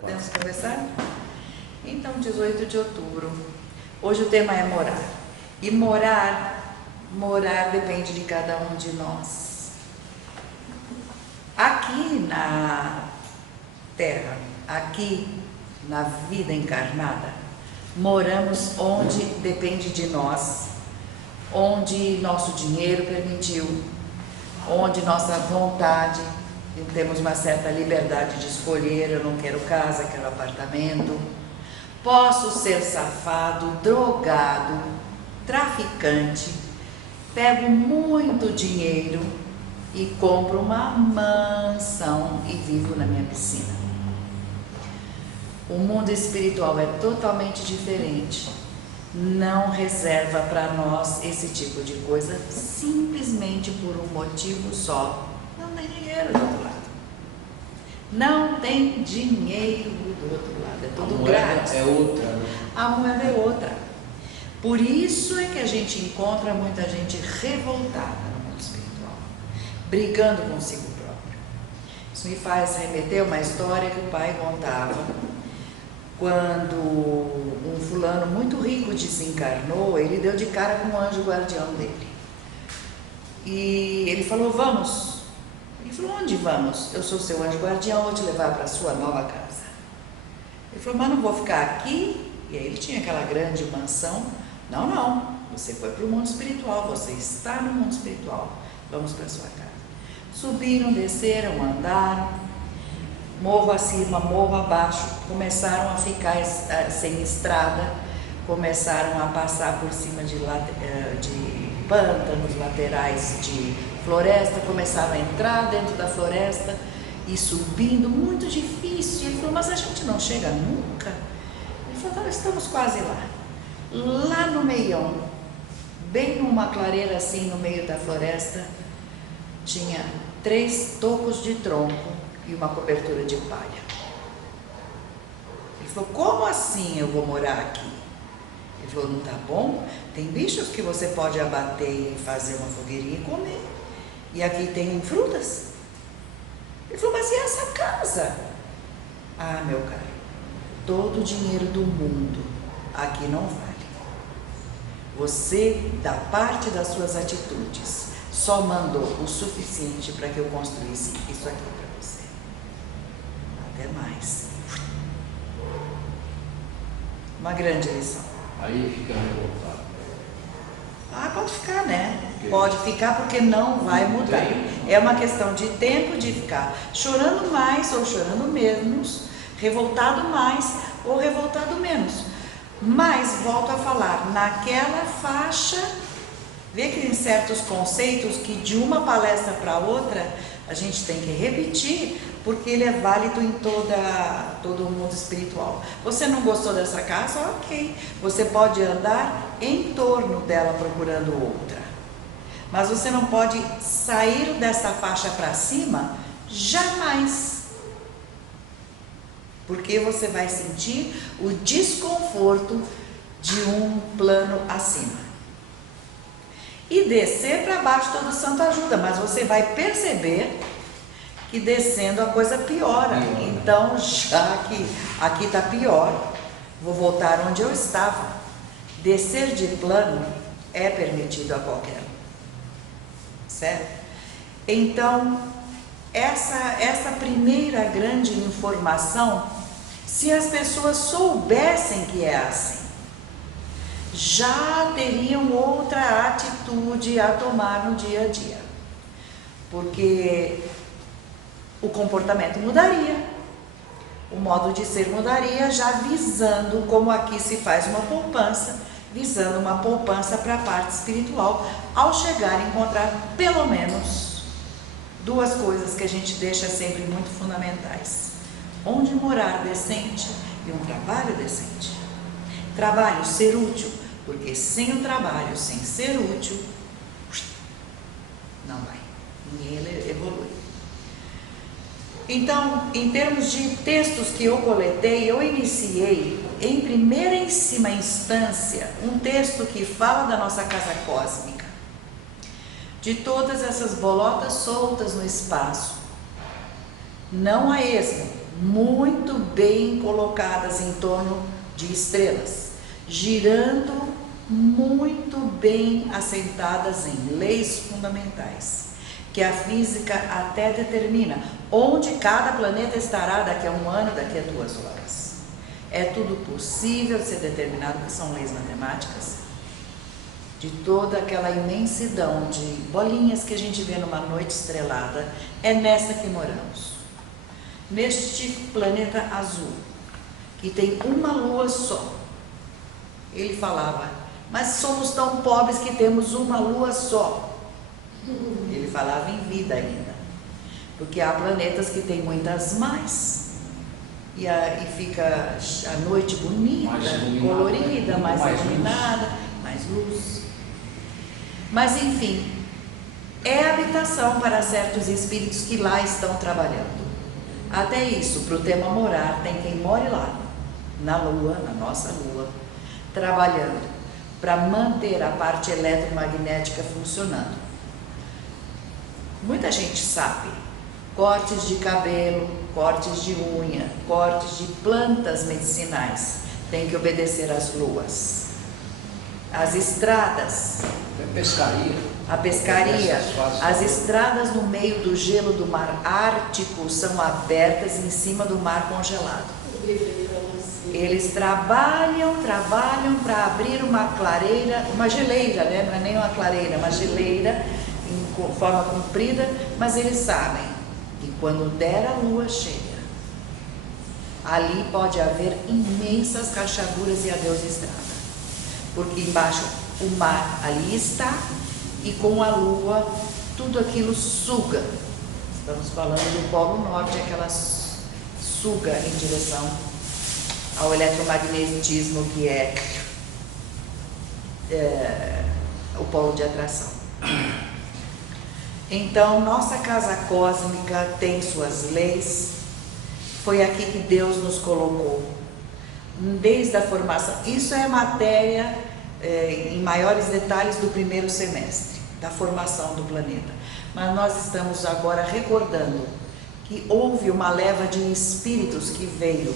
Podemos conversar? Então, 18 de outubro. Hoje o tema é morar. E morar depende de cada um de nós. Aqui na Terra, aqui na vida encarnada, moramos onde depende de nós, onde nosso dinheiro permitiu, onde nossa vontade, temos uma certa liberdade de escolher, eu não quero casa, quero apartamento. Posso ser safado, drogado, traficante, pego muito dinheiro e compro uma mansão e vivo na minha piscina. O mundo espiritual é totalmente diferente. Não reserva para nós esse tipo de coisa simplesmente por um motivo só. Não tem dinheiro do outro lado. Não tem dinheiro do outro lado. É tudo grátis. É outra, né? A moeda é outra. Por isso é que a gente encontra muita gente revoltada no mundo espiritual, brigando consigo próprio. Isso me faz remeter a uma história que o pai contava. Quando um fulano muito rico desencarnou, ele deu de cara com o anjo guardião dele. E ele falou, vamos. Ele falou, onde vamos? Eu sou seu anjo guardião, vou te levar para a sua nova casa. Ele falou, mas não vou ficar aqui? E aí ele tinha aquela grande mansão. Não, você foi para o mundo espiritual, você está no mundo espiritual. Vamos para a sua casa. Subiram, desceram, andaram. Morro acima, morro abaixo, começaram a ficar sem estrada, começaram a passar por cima de pântanos, laterais de floresta, começaram a entrar dentro da floresta e subindo, muito difícil. Ele falou, mas a gente não chega nunca? Ele falou, nós estamos quase lá. Lá no meião, bem numa clareira assim no meio da floresta, tinha 3 tocos de tronco e uma cobertura de palha. Ele falou, como assim eu vou morar aqui? Ele falou, não tá bom? Tem bichos que você pode abater e fazer uma fogueirinha e comer. E aqui tem frutas. Ele falou, mas e essa casa? Ah, meu caro, todo o dinheiro do mundo aqui não vale. Você, da parte das suas atitudes, só mandou o suficiente para que eu construísse isso aqui para você. Até mais. Uma grande lição. Aí fica revoltado. Ah, pode ficar, né? Pode ficar porque não vai mudar. É uma questão de tempo de ficar chorando mais ou chorando menos, revoltado mais ou revoltado menos. Mas, volto a falar, naquela faixa, vê que tem certos conceitos que de uma palestra para outra a gente tem que repetir, porque ele é válido em todo o mundo espiritual. Você não gostou dessa casa? Ok. Você pode andar em torno dela procurando outra. Mas você não pode sair dessa faixa para cima jamais. Porque você vai sentir o desconforto de um plano acima. E descer para baixo todo santo ajuda, mas você vai perceber que descendo a coisa piora. Então, já que aqui está pior, vou voltar onde eu estava. Descer de plano é permitido a qualquer um, certo? Então, essa primeira grande informação, se as pessoas soubessem que é assim, já teriam outra atitude a tomar no dia a dia, porque o comportamento mudaria, o modo de ser mudaria, já visando, como aqui se faz uma poupança, visando uma poupança para a parte espiritual, ao chegar a encontrar pelo menos 2 coisas que a gente deixa sempre muito fundamentais: onde morar decente e um trabalho decente. Trabalho, ser útil, porque sem o trabalho, sem ser útil, não vai, ninguém evolui. Então, em termos de textos que eu coletei, eu iniciei, em primeiríssima instância, um texto que fala da nossa casa cósmica, de todas essas bolotas soltas no espaço, não a esmo, muito bem colocadas em torno de estrelas, girando muito bem assentadas em leis fundamentais, que a física até determina onde cada planeta estará daqui a 1 ano, daqui a 2 horas. É tudo possível ser determinado, que são leis matemáticas, de toda aquela imensidão de bolinhas que a gente vê numa noite estrelada. É nessa que moramos, neste planeta azul, que tem uma lua só. Ele falava, mas somos tão pobres que temos uma lua só. Ele falava em vida ainda, porque há planetas que têm muitas mais, e fica a noite bonita, colorida, mais iluminada, mais luz. Mas enfim, é habitação para certos espíritos que lá estão trabalhando. Até isso, para o tema morar, tem quem more lá, na lua, na nossa lua, trabalhando para manter a parte eletromagnética funcionando. Muita gente sabe, cortes de cabelo, cortes de unha, cortes de plantas medicinais, tem que obedecer às luas. As estradas, a pescaria, as estradas no meio do gelo do mar Ártico são abertas em cima do mar congelado. Eles trabalham para abrir uma clareira, uma geleira, né? Não é nem uma clareira, uma geleira em forma comprida, mas eles sabem que quando der a lua cheia, ali pode haver imensas rachaduras e adeus estrada, porque embaixo o mar ali está, e com a lua tudo aquilo suga. Estamos falando do Polo Norte, aquela suga em direção ao eletromagnetismo, que é o polo de atração. Então, nossa casa cósmica tem suas leis. Foi aqui que Deus nos colocou, desde a formação. Isso é matéria em maiores detalhes do primeiro semestre, da formação do planeta. Mas nós estamos agora recordando que houve uma leva de espíritos que veio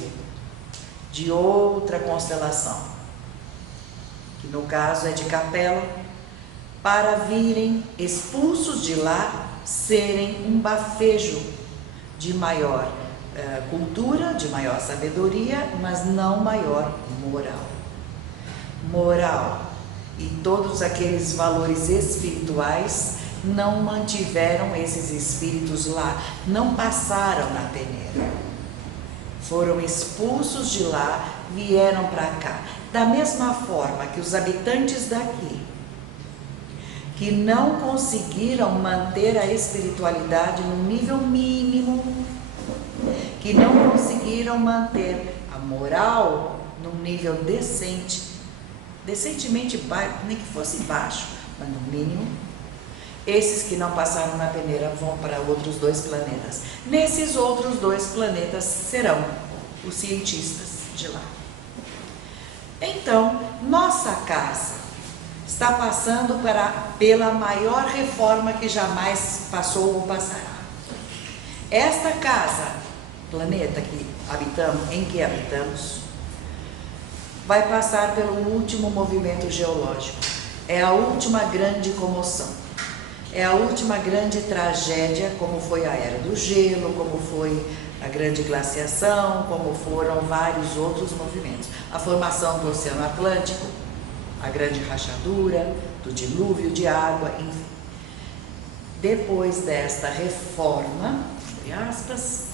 de outra constelação, que no caso é de Capela, para virem expulsos de lá, serem um bafejo de maior cultura, de maior sabedoria, mas não maior moral. Moral e todos aqueles valores espirituais não mantiveram esses espíritos lá, não passaram na peneira, foram expulsos de lá, vieram para cá. Da mesma forma que os habitantes daqui, que não conseguiram manter a espiritualidade no nível mínimo, que não conseguiram manter a moral num nível decente, decentemente baixo, nem que fosse baixo, mas no mínimo, esses que não passaram na peneira vão para outros 2 planetas. Nesses outros 2 planetas serão os cientistas de lá. Então, nossa casa está passando pela maior reforma que jamais passou ou passará. Esta casa, planeta em que habitamos, vai passar pelo último movimento geológico. É a última grande comoção. É a última grande tragédia, como foi a Era do Gelo, como foi a Grande Glaciação, como foram vários outros movimentos. A formação do Oceano Atlântico, a grande rachadura, do dilúvio de água, enfim. Depois desta reforma, entre aspas,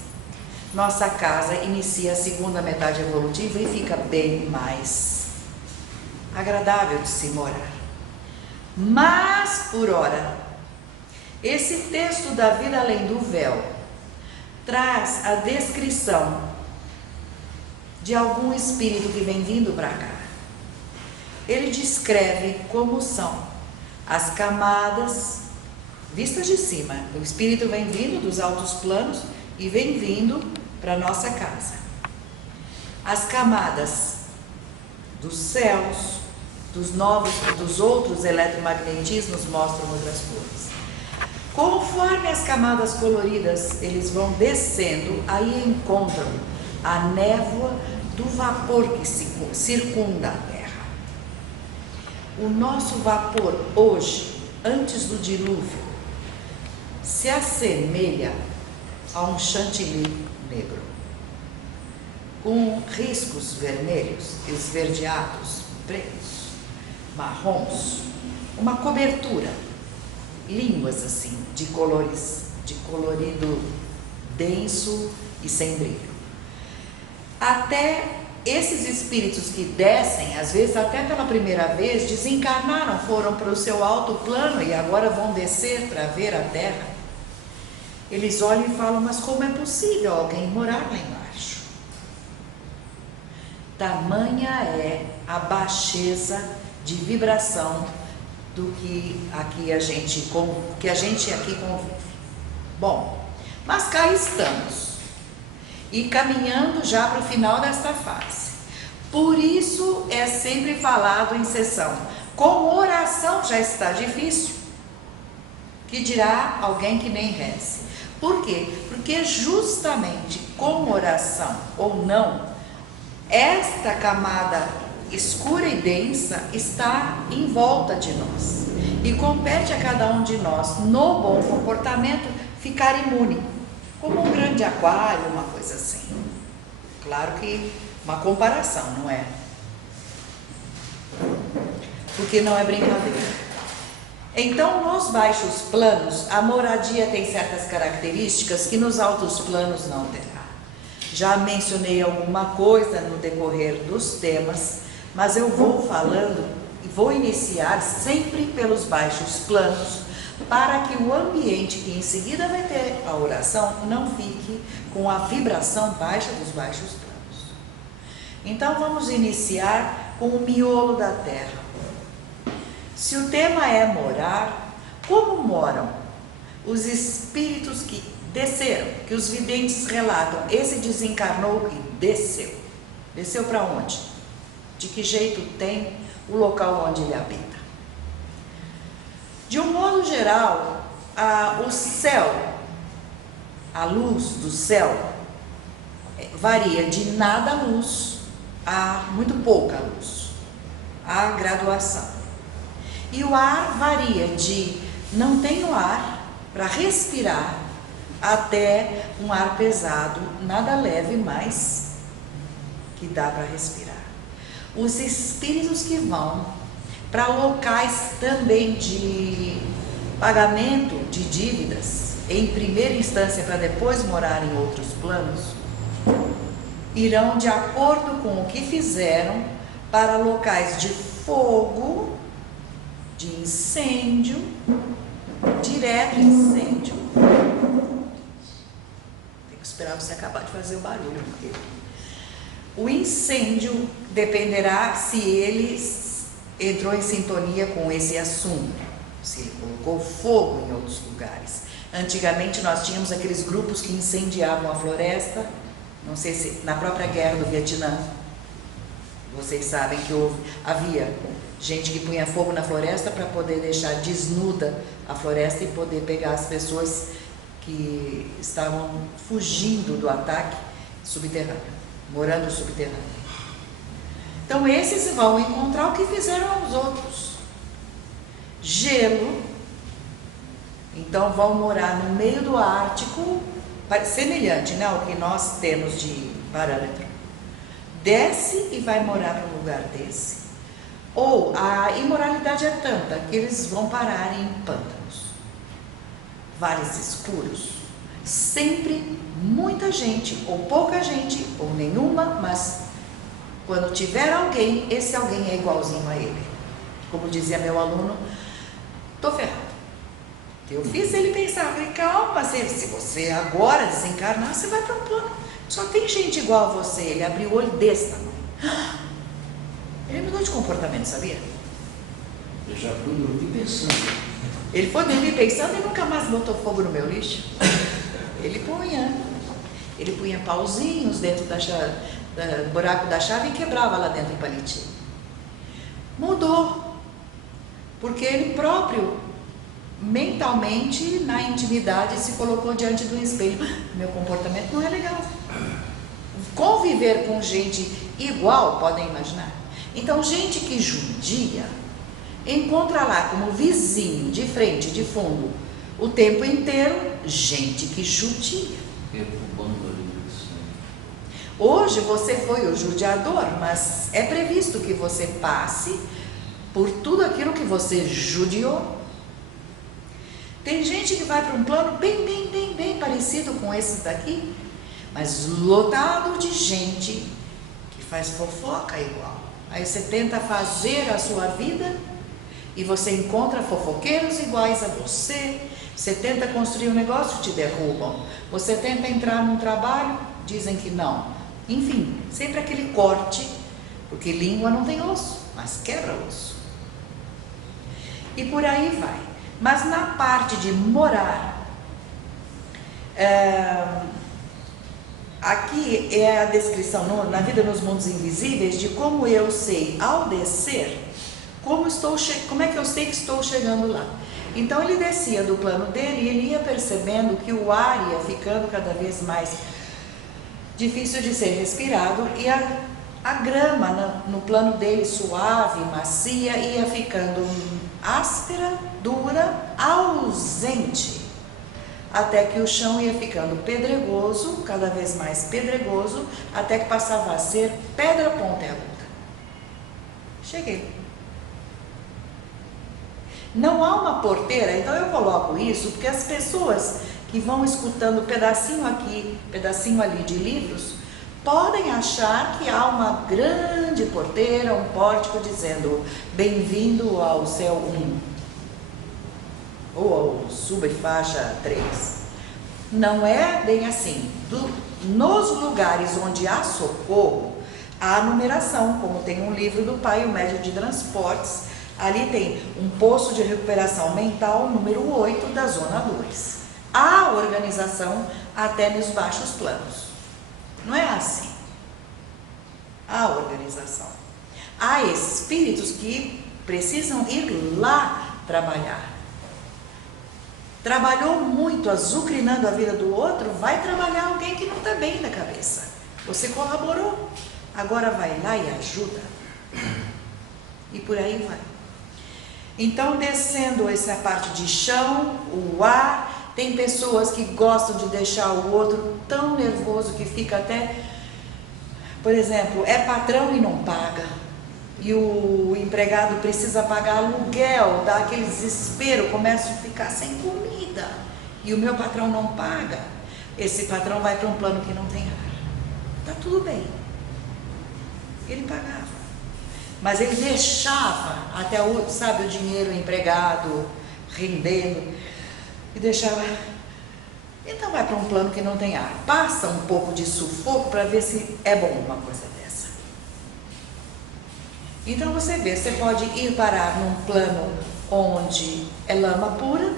nossa casa inicia a segunda metade evolutiva e fica bem mais agradável de se morar. Mas, por ora, esse texto da Vida Além do Véu traz a descrição de algum espírito que vem vindo para cá. Ele descreve como são as camadas vistas de cima. O espírito vem vindo dos altos planos e vem vindo para nossa casa. As camadas dos céus, dos outros eletromagnetismos mostram outras cores. Conforme as camadas coloridas eles vão descendo, aí encontram a névoa do vapor que circunda a Terra. O nosso vapor hoje, antes do dilúvio, se assemelha a um chantilly negro, com riscos vermelhos, esverdeados, pretos, marrons, uma cobertura, línguas assim, de colorido denso e sem brilho. Até esses espíritos que descem, às vezes até pela primeira vez, desencarnaram, foram para o seu alto plano e agora vão descer para ver a Terra. Eles olham e falam, mas como é possível alguém morar lá embaixo? Tamanha é a baixeza de vibração do que a gente aqui convive. Bom, mas cá estamos. E caminhando já para o final desta fase. Por isso é sempre falado em sessão. Com oração já está difícil. Que dirá alguém que nem reze. Por quê? Porque justamente com oração ou não, esta camada escura e densa está em volta de nós. E compete a cada um de nós, no bom comportamento, ficar imune. Como um grande aquário, uma coisa assim. Claro que uma comparação, não é? Porque não é brincadeira. Então, nos baixos planos, a moradia tem certas características que nos altos planos não terá. Já mencionei alguma coisa no decorrer dos temas, mas eu vou falando e vou iniciar sempre pelos baixos planos, para que o ambiente que em seguida vai ter a oração não fique com a vibração baixa dos baixos planos. Então vamos iniciar com o miolo da Terra. Se o tema é morar, como moram os espíritos que desceram, que os videntes relatam, esse desencarnou e desceu. Desceu para onde? De que jeito tem o local onde ele habita? De um modo geral, o céu, a luz do céu, varia de nada luz a muito pouca luz, a graduação. E o ar varia de não tenho ar para respirar até um ar pesado, nada leve, mas que dá para respirar. Os espíritos que vão para locais também de pagamento de dívidas, em primeira instância para depois morar em outros planos, irão de acordo com o que fizeram para locais de fogo, de incêndio, direto incêndio. Tem que esperar você acabar de fazer o barulho, porque o incêndio dependerá se eles entrou em sintonia com esse assunto, se ele colocou fogo em outros lugares. Antigamente nós tínhamos aqueles grupos que incendiavam a floresta, não sei se na própria guerra do Vietnã, vocês sabem que havia gente que punha fogo na floresta para poder deixar desnuda a floresta e poder pegar as pessoas que estavam fugindo do ataque subterrâneo, morando subterrâneo. Então esses vão encontrar o que fizeram aos outros. Gelo. Então vão morar no meio do Ártico, semelhante, né, ao que nós temos de parâmetro. Desce e vai morar num lugar desse. Ou a imoralidade é tanta que eles vão parar em pântanos, vales escuros. Sempre muita gente, ou pouca gente, ou nenhuma, mas quando tiver alguém, esse alguém é igualzinho a ele. Como dizia meu aluno, tô ferrado. Eu fiz ele pensar, falei, calma, se você agora desencarnar, você vai para um plano. Só tem gente igual a você. Ele abriu o olho desse tamanho. Ele mudou de comportamento, sabia? Eu já fui dormir pensando. Ele foi dormir pensando e nunca mais botou fogo no meu lixo. Ele punha pauzinhos dentro do buraco da chave e quebrava lá dentro o palitinho. Mudou, porque ele próprio mentalmente, na intimidade, se colocou diante do espelho. Meu comportamento não é legal. Conviver com gente igual, podem imaginar. Então, gente que judia, encontra lá como vizinho, de frente, de fundo, o tempo inteiro, gente que judia. Hoje você foi o judiador, mas é previsto que você passe por tudo aquilo que você judiou. Tem gente que vai para um plano bem parecido com esse daqui, mas lotado de gente que faz fofoca igual. Aí você tenta fazer a sua vida e você encontra fofoqueiros iguais a você. Você tenta construir um negócio, te derrubam. Você tenta entrar num trabalho, dizem que não. Enfim, sempre aquele corte, porque língua não tem osso, mas quebra osso. E por aí vai. Mas na parte de morar, aqui é a descrição na vida nos mundos invisíveis de como eu sei ao descer, como é que eu sei que estou chegando lá. Então ele descia do plano dele e ele ia percebendo que o ar ia ficando cada vez mais difícil de ser respirado e a grama no plano dele suave, macia, ia ficando áspera, dura, ausente, até que o chão ia ficando pedregoso, cada vez mais pedregoso, até que passava a ser pedra pontiaguda. Cheguei. Não há uma porteira, então eu coloco isso porque as pessoas que vão escutando pedacinho aqui, pedacinho ali de livros, podem achar que há uma grande porteira, um pórtico dizendo bem-vindo ao céu 1 ou ao subfaixa 3. Não é bem assim. Nos lugares onde há socorro, há numeração, como tem um livro do pai, o médio de transportes, ali tem um posto de recuperação mental número 8 da zona 2. Há organização até nos baixos planos. Não é assim. Há organização. Há espíritos que precisam ir lá trabalhar. Trabalhou muito azucrinando a vida do outro, vai trabalhar alguém que não está bem da cabeça. Você colaborou, agora vai lá e ajuda. E por aí vai. Então, descendo essa parte de chão, o ar, tem pessoas que gostam de deixar o outro tão nervoso que fica até, por exemplo, é patrão e não paga. E o empregado precisa pagar aluguel, dá aquele desespero, começa a ficar sem comida. E o meu patrão não paga. Esse patrão vai para um plano que não tem ar. Tá tudo bem. Ele pagava. Mas ele deixava até o dinheiro empregado, rendendo, e deixava. Então vai para um plano que não tem ar. Passa um pouco de sufoco para ver se é bom uma coisa dessa. Então você vê, você pode ir parar num plano onde é lama pura,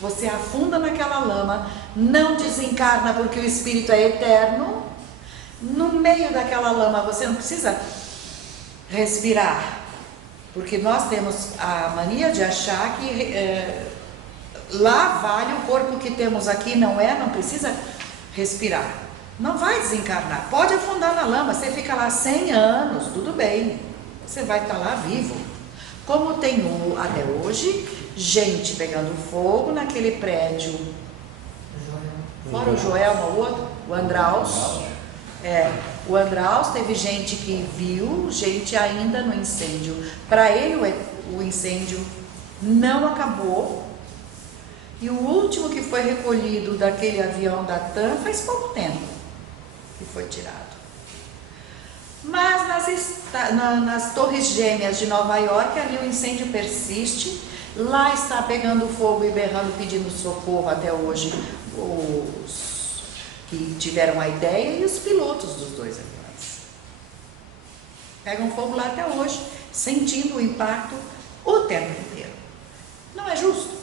você afunda naquela lama, não desencarna porque o espírito é eterno. No meio daquela lama você não precisa respirar, porque nós temos a mania de achar que lá vale o corpo que temos aqui, não precisa respirar. Não vai desencarnar, pode afundar na lama, você fica lá 100 anos, tudo bem, você vai estar lá vivo. Como tem até hoje, gente pegando fogo naquele prédio, fora o Joelma, o outro, o Andraus. O Andraus teve gente que viu, gente ainda no incêndio. Para ele o incêndio não acabou. E o último que foi recolhido daquele avião da TAM faz pouco tempo que foi tirado. Mas nas Torres Gêmeas de Nova York, ali o incêndio persiste. Lá está pegando fogo e berrando, pedindo socorro até hoje os que tiveram a ideia e os pilotos dos dois aviões. Pegam fogo lá até hoje, sentindo o impacto o tempo inteiro. Não é justo.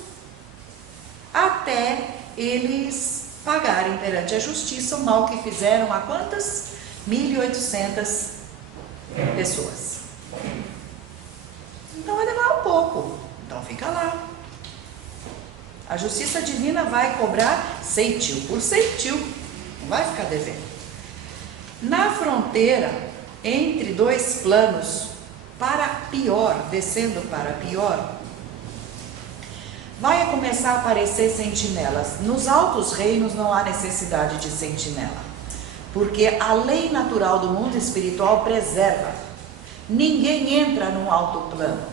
Até eles pagarem perante a justiça o mal que fizeram a quantas? 1.800 pessoas. Então vai demorar um pouco. Então fica lá. A justiça divina vai cobrar ceitil por ceitil, não vai ficar devendo. Na fronteira entre dois planos, para pior, descendo para pior, vai começar a aparecer sentinelas. Nos altos reinos não há necessidade de sentinela, porque a lei natural do mundo espiritual preserva. Ninguém entra num alto plano.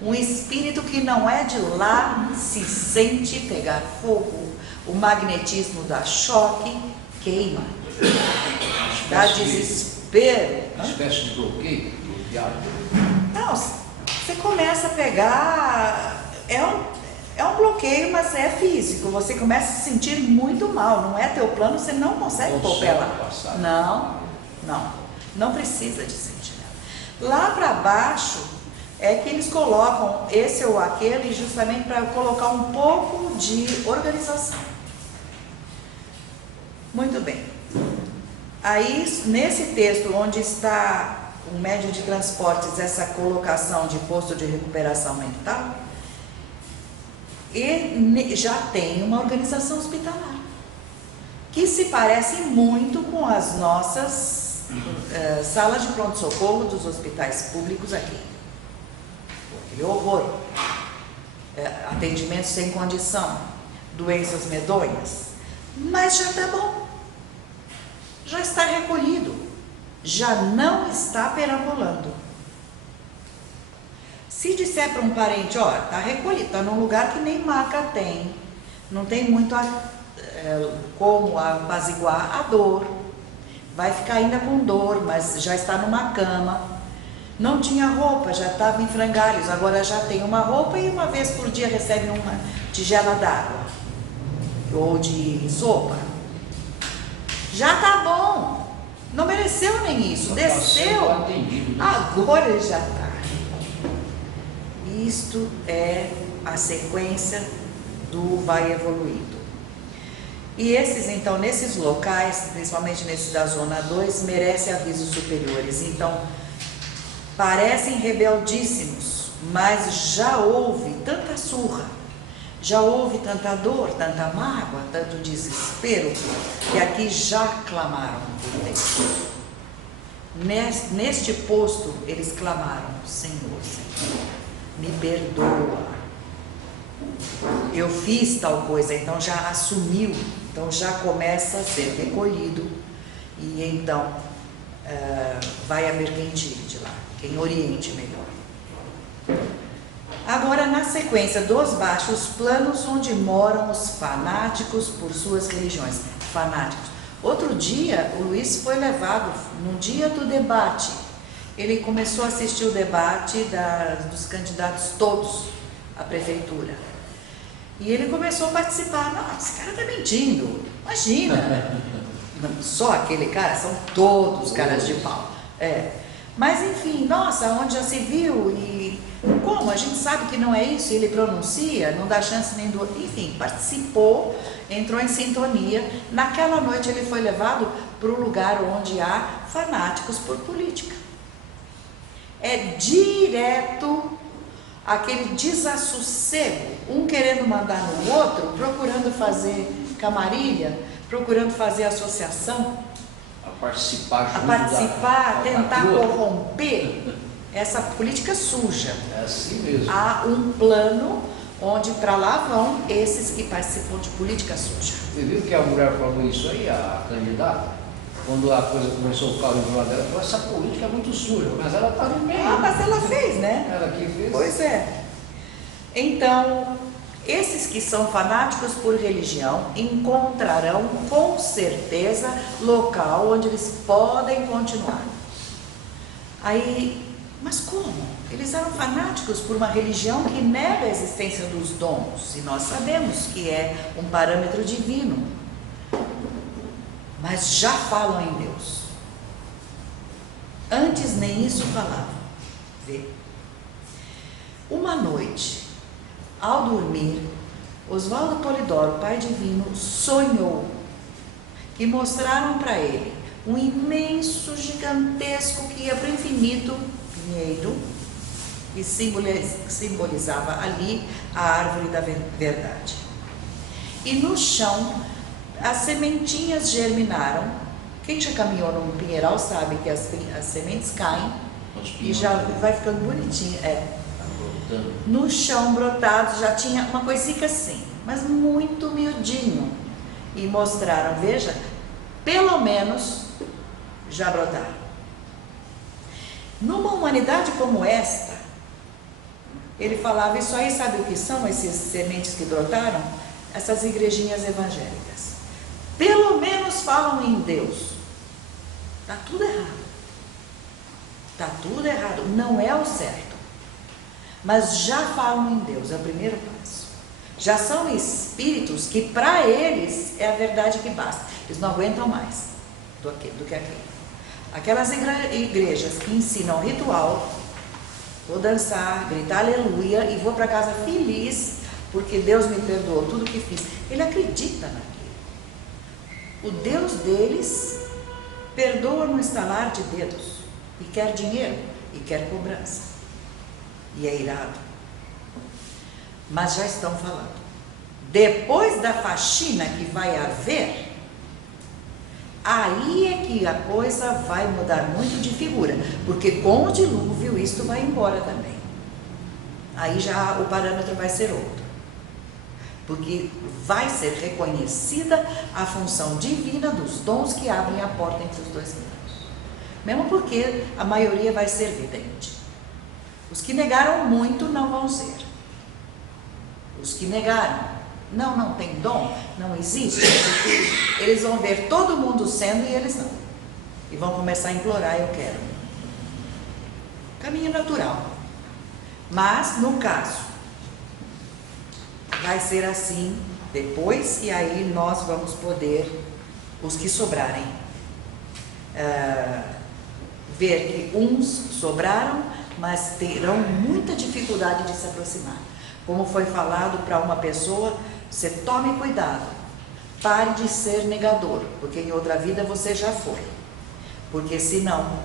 Um espírito que não é de lá se sente pegar fogo. O magnetismo dá choque, queima, dá desespero. Uma espécie de bloqueio, bloqueado. Não, você começa a pegar, é um bloqueio, mas é físico, você começa a se sentir muito mal, não é teu plano, você não consegue pôr o pé lá. Não precisa de sentinela. Lá para baixo é que eles colocam esse ou aquele justamente para colocar um pouco de organização. Muito bem. Aí, nesse texto onde está o médio de transportes, essa colocação de posto de recuperação mental, e já tem uma organização hospitalar, que se parece muito com as nossas salas de pronto-socorro dos hospitais públicos aqui. Aquele horror, atendimento sem condição, doenças medonhas, mas já está bom. Já está recolhido, já não está perambulando. Se disser para um parente, ó, está recolhido, está num lugar que nem maca tem, não tem muito como apaziguar a dor, vai ficar ainda com dor, mas já está numa cama, não tinha roupa, já estava em frangalhos, agora já tem uma roupa e uma vez por dia recebe uma tigela d'água ou de sopa. Já tá bom, não mereceu nem isso, desceu, agora ele já está. Isto é a sequência do vai evoluindo. E esses, então, nesses locais, principalmente nesse da zona 2, merecem avisos superiores. Então, parecem rebeldíssimos, mas já houve tanta surra, já houve tanta dor, tanta mágoa, tanto desespero, que aqui já clamaram por Deus. Neste posto, eles clamaram: Senhor, Senhor, me perdoa. Eu fiz tal coisa, então já assumiu, então já começa a ser recolhido. E então vai a mercantil de lá, quem oriente melhor. Agora, na sequência dos baixos planos, onde moram os fanáticos por suas religiões. Fanáticos. Outro dia, o Luiz foi levado, no dia do debate, ele começou a assistir o debate dos candidatos todos à prefeitura. E ele começou a participar. Não, esse cara está mentindo, imagina. Só aquele cara, são todos caras de pau. Mas enfim, nossa, onde já se viu e como? A gente sabe que não é isso, ele pronuncia, não dá chance nem do... Enfim, participou, entrou em sintonia. Naquela noite ele foi levado para o lugar onde há fanáticos por política. É direto aquele desassossego, um querendo mandar no outro, procurando fazer camarilha, procurando fazer associação, a participar, tentar corromper essa política suja. É assim mesmo. Há um plano onde para lá vão esses que participam de política suja. Você viu que a mulher falou isso aí, a candidata? Quando a coisa começou a ficar no lado dela, falou: essa política é muito suja, mas ela está no meio. Mas ela fez, né? Ela que fez. Pois é. Então, esses que são fanáticos por religião encontrarão com certeza local onde eles podem continuar. Aí, mas como? Eles eram fanáticos por uma religião que nega a existência dos dons, e nós sabemos que é um parâmetro divino. Mas já falam em Deus. Antes nem isso falavam. Vê. Uma noite, ao dormir, Oswaldo Polidoro, pai divino, sonhou que mostraram para ele um imenso, gigantesco, que ia para o infinito, pinheiro, que simbolizava ali a árvore da verdade. E no chão, as sementinhas germinaram. Quem já caminhou num pinheiral sabe que as sementes caem e já vai ficando bonitinho. No chão brotado já tinha uma coisinha assim, mas muito miudinho. E mostraram, veja, pelo menos já brotaram. Numa humanidade como esta, ele falava, isso aí sabe o que são esses sementes que brotaram? Essas igrejinhas evangélicas. Pelo menos falam em Deus. Está tudo errado. Está tudo errado. Não é o certo. Mas já falam em Deus, é o primeiro passo. Já são espíritos que para eles é a verdade que basta. Eles não aguentam mais do que aquilo. Aquelas igrejas que ensinam ritual, vou dançar, gritar aleluia e vou para casa feliz, porque Deus me perdoou tudo que fiz. Ele acredita naquilo. O Deus deles perdoa no estalar de dedos e quer dinheiro e quer cobrança. E é irado. Mas já estão falando. Depois da faxina que vai haver, aí é que a coisa vai mudar muito de figura, porque com o dilúvio isto vai embora também. Aí já o parâmetro vai ser outro. Porque vai ser reconhecida a função divina dos dons que abrem a porta entre os dois mundos. Mesmo porque a maioria vai ser vidente. Os que negaram muito não vão ser. Os que negaram, não tem dom, não existe, eles vão ver todo mundo sendo e eles não. E vão começar a implorar, eu quero. Caminho natural. Mas, no caso, vai ser assim depois, e aí nós vamos poder, os que sobrarem, ver que uns sobraram, mas terão muita dificuldade de se aproximar. Como foi falado para uma pessoa, você tome cuidado, pare de ser negador, porque em outra vida você já foi. Porque senão,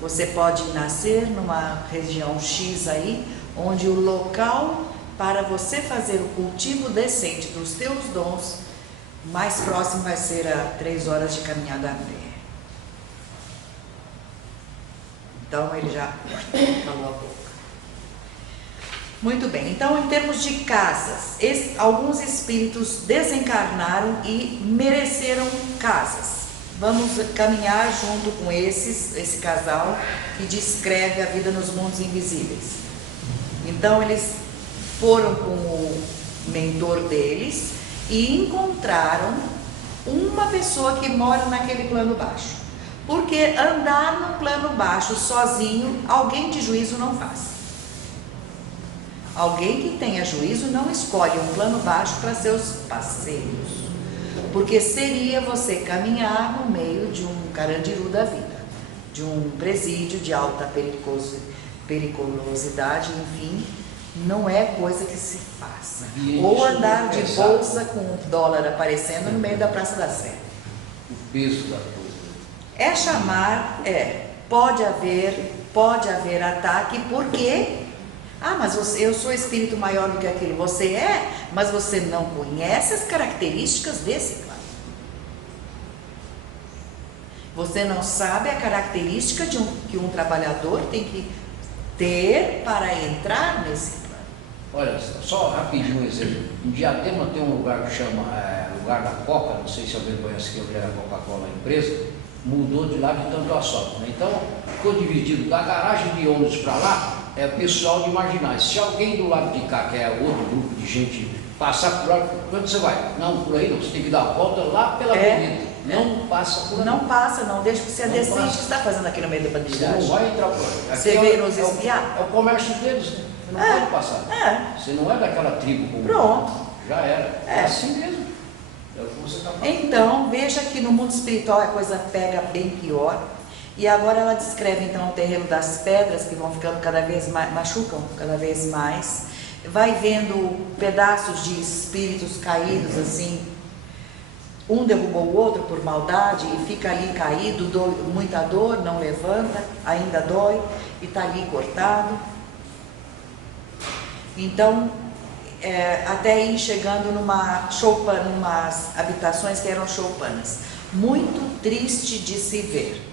você pode nascer numa região X aí, onde o local para você fazer o cultivo decente dos teus dons, mais próximo vai ser a 3 horas de caminhada a pé. Então ele já falou a boca. Muito bem, então em termos de casas, alguns espíritos desencarnaram e mereceram casas. Vamos caminhar junto com esse casal que descreve a vida nos mundos invisíveis. Então eles foram com o mentor deles e encontraram uma pessoa que mora naquele plano baixo. Porque andar no plano baixo sozinho, alguém de juízo não faz. Alguém que tenha juízo não escolhe um plano baixo para seus passeios. Porque seria você caminhar no meio de um carandiru da vida, de um presídio de alta periculosidade, enfim, não é coisa que se faça. Ou andar de bolsa com $1 aparecendo no meio da Praça da Sé. O peso da coisa. É chamar, pode haver ataque, porque, mas eu sou espírito maior do que aquilo. Você é, mas você não conhece as características desse plano. Você não sabe a característica que um trabalhador tem que ter para entrar nesse plano. Olha, só rapidinho um exemplo. Em Diadema tem um lugar que chama Lugar da Coca, não sei se alguém conhece que é a Coca-Cola, a empresa, mudou de lá de tanto assalto, né? Então, ficou dividido da garagem de ônibus para lá, é o pessoal de marginais. Se alguém do lado de cá, que é outro grupo de gente, passar por lá, quando você vai? Não, por aí não, você tem que dar a volta lá pela avenida. Não passa por aí. Não passa, não, deixa que você é decente, que está fazendo aqui no meio da bandidagem. Você não vai entrar por aí. Você vê nos espiar? É o comércio deles, né? Você não pode passar. Você não é daquela tribo como. Pronto. Já era. É assim mesmo. É o que você está falando. Então, veja que no mundo espiritual a coisa pega bem pior. E agora ela descreve então o terreno das pedras que vão ficando cada vez mais, machucam cada vez mais. Vai vendo pedaços de espíritos caídos assim. Um derrubou o outro por maldade e fica ali caído, muita dor, não levanta, ainda dói e está ali cortado. Então, até ir chegando numas habitações que eram choupanas. Muito triste de se ver.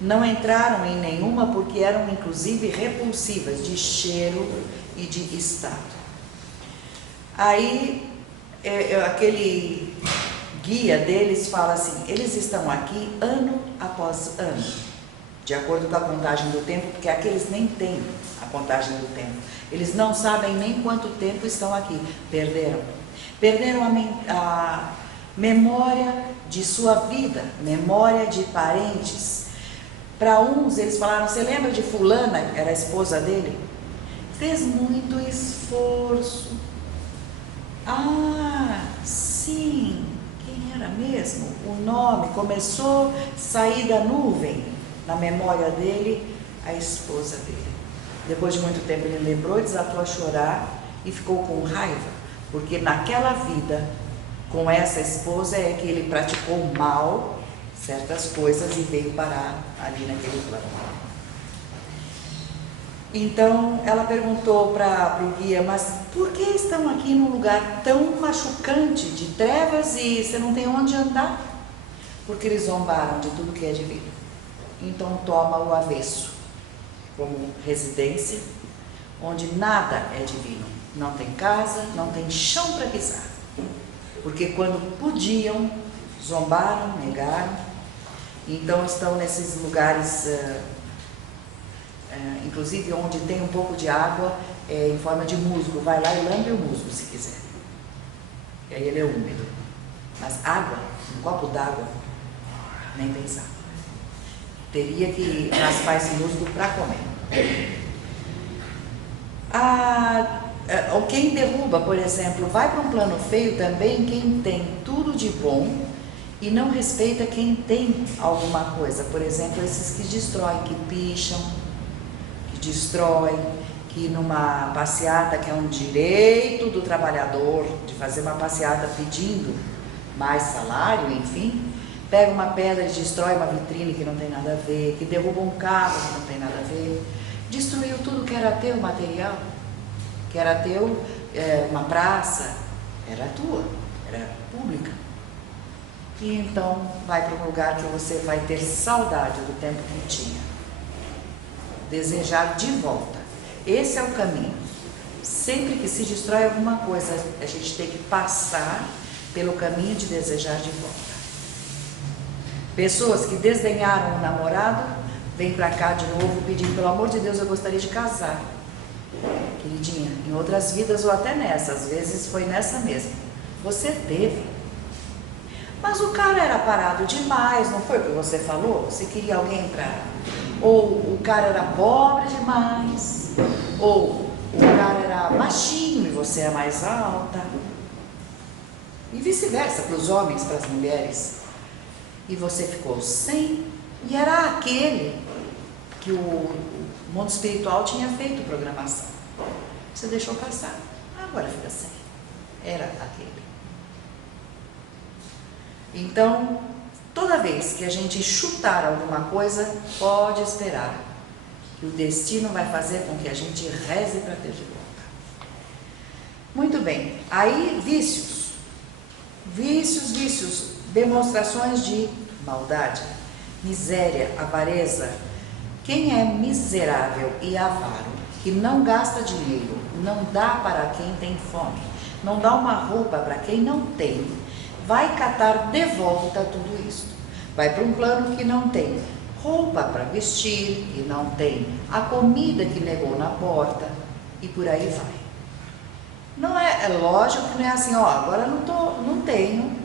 Não entraram em nenhuma porque eram inclusive repulsivas de cheiro e de estado. Aí, aquele guia deles fala assim, eles estão aqui ano após ano, de acordo com a contagem do tempo, porque aqueles nem têm a contagem do tempo. Eles não sabem nem quanto tempo estão aqui. Perderam a memória de sua vida, memória de parentes. Para uns, eles falaram, você lembra de fulana, era a esposa dele? Fez muito esforço. Ah, sim, quem era mesmo? O nome começou a sair da nuvem na memória dele, a esposa dele. Depois de muito tempo ele lembrou, desatou a chorar e ficou com raiva, porque naquela vida, com essa esposa, é que ele praticou mal, certas coisas, e veio parar ali naquele plano. Então ela perguntou para o guia, mas por que estão aqui num lugar tão machucante de trevas e você não tem onde andar? Porque eles zombaram de tudo que é divino. Então toma o avesso como residência, onde nada é divino. Não tem casa, não tem chão para pisar. Porque quando podiam, zombaram, negaram. Então estão nesses lugares, inclusive onde tem um pouco de água, em forma de musgo. Vai lá e lambe o musgo se quiser. E aí ele é úmido. Mas água, um copo d'água, nem pensar. Teria que raspar esse musgo para comer. Quem derruba, por exemplo, vai para um plano feio também quem tem tudo de bom e não respeita quem tem alguma coisa. Por exemplo, esses que destroem, que picham, que destroem, que numa passeata, que é um direito do trabalhador, de fazer uma passeata pedindo mais salário, enfim, pega uma pedra e destrói uma vitrine que não tem nada a ver, que derruba um carro que não tem nada a ver, destruiu tudo que era teu material, que era teu, uma praça, era tua, era pública. E então vai para um lugar que você vai ter saudade do tempo que tinha, desejar de volta. Esse é o caminho. Sempre que se destrói alguma coisa, a gente tem que passar pelo caminho de desejar de volta. Pessoas que desdenharam o namorado, vêm para cá de novo pedindo, pelo amor de Deus, eu gostaria de casar. Queridinha, em outras vidas ou até nessa, às vezes foi nessa mesmo. Você teve. Mas o cara era parado demais, não foi o que você falou? Você queria alguém para... Ou o cara era pobre demais, ou o cara era baixinho e você é mais alta. E vice-versa, para os homens, para as mulheres. E você ficou sem, e era aquele que o mundo espiritual tinha feito programação. Você deixou passar, agora fica sem. Era aquele. Então, toda vez que a gente chutar alguma coisa, pode esperar que o destino vai fazer com que a gente reze para ter de volta. Muito bem, aí vícios, demonstrações de maldade, miséria, avareza. Quem é miserável e avaro, que não gasta dinheiro, não dá para quem tem fome, não dá uma roupa para quem não tem, vai catar de volta tudo isso. Vai para um plano que não tem roupa para vestir, que não tem a comida que negou na porta, e por aí vai. Não é lógico que não é assim, ó, agora não tenho,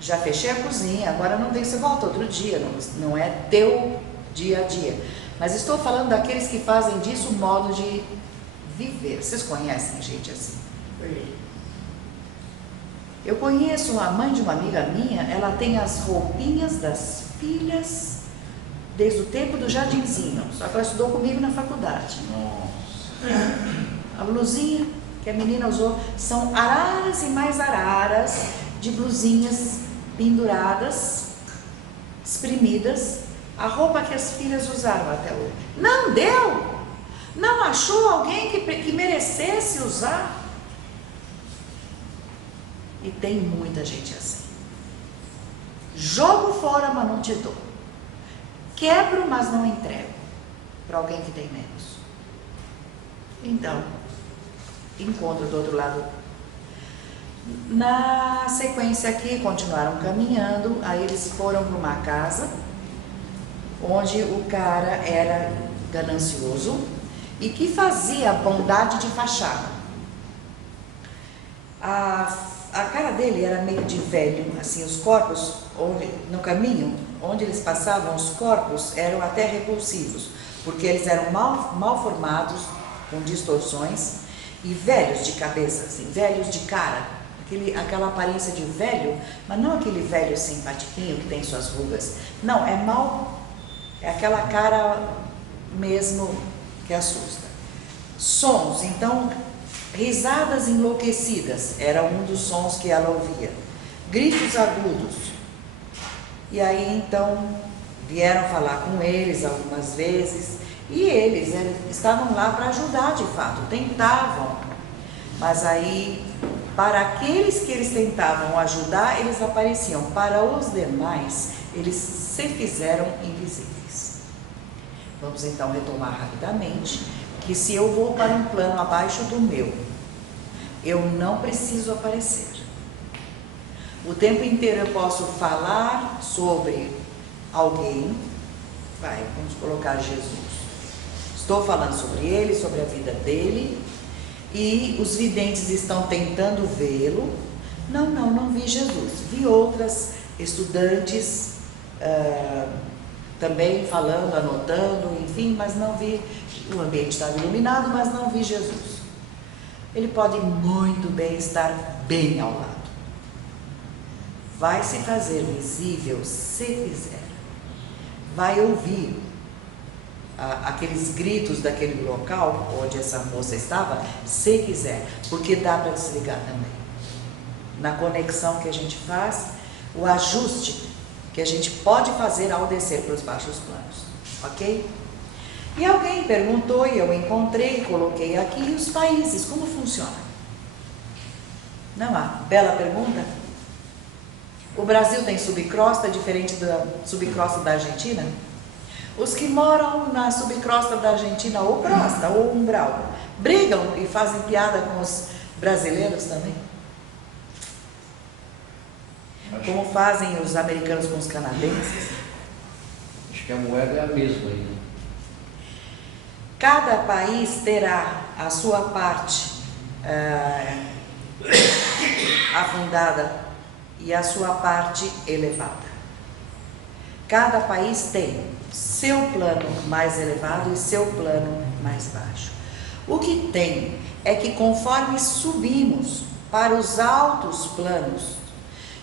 já fechei a cozinha, agora não tenho, você volta outro dia, não é teu dia a dia. Mas estou falando daqueles que fazem disso um modo de viver. Vocês conhecem gente assim? Eu conheço a mãe de uma amiga minha, ela tem as roupinhas das filhas desde o tempo do jardinzinho, só que ela estudou comigo na faculdade. A blusinha que a menina usou são araras e mais araras de blusinhas penduradas, espremidas, a roupa que as filhas usaram até hoje. Não deu! Não achou alguém que merecesse usar. E tem muita gente assim. Jogo fora, mas não te dou. Quebro, mas não entrego para alguém que tem menos. Então, encontro do outro lado. Na sequência aqui, continuaram caminhando, aí eles foram para uma casa onde o cara era ganancioso e que fazia bondade de fachada. A cara dele era meio de velho, assim, os corpos, no caminho onde eles passavam, os corpos eram até repulsivos, porque eles eram mal formados, com distorções, e velhos de cabeça, assim, velhos de cara, aquela aparência de velho, mas não aquele velho simpatiquinho que tem suas rugas, não, é aquela cara mesmo que assusta. Sons, então, risadas enlouquecidas, era um dos sons que ela ouvia, gritos agudos, e aí então vieram falar com eles algumas vezes, e eles estavam lá para ajudar de fato, tentavam, mas aí para aqueles que eles tentavam ajudar, eles apareciam, para os demais, eles se fizeram invisíveis. Vamos então retomar rapidamente, que se eu vou para um plano abaixo do meu, eu não preciso aparecer. O tempo inteiro eu posso falar sobre alguém, vamos colocar Jesus. Estou falando sobre ele, sobre a vida dele, e os videntes estão tentando vê-lo. Não vi Jesus. Vi outras estudantes também falando, anotando, enfim, mas não vi, o ambiente estava iluminado, mas não vi Jesus. Ele pode muito bem estar bem ao lado. Vai se fazer visível se quiser. Vai ouvir aqueles gritos daquele local onde essa moça estava, se quiser, porque dá para desligar também. Na conexão que a gente faz, o ajuste que a gente pode fazer ao descer para os baixos planos, ok? E alguém perguntou, e eu encontrei, coloquei aqui, os países, como funciona? Não há? Bela pergunta. O Brasil tem subcrosta diferente da subcrosta da Argentina? Os que moram na subcrosta da Argentina, ou crosta, ou umbral, brigam e fazem piada com os brasileiros também? Como fazem os americanos com os canadenses? Acho que a moeda é a mesma aí, né? Cada país terá a sua parte afundada e a sua parte elevada. Cada país tem seu plano mais elevado e seu plano mais baixo. O que tem é que conforme subimos para os altos planos,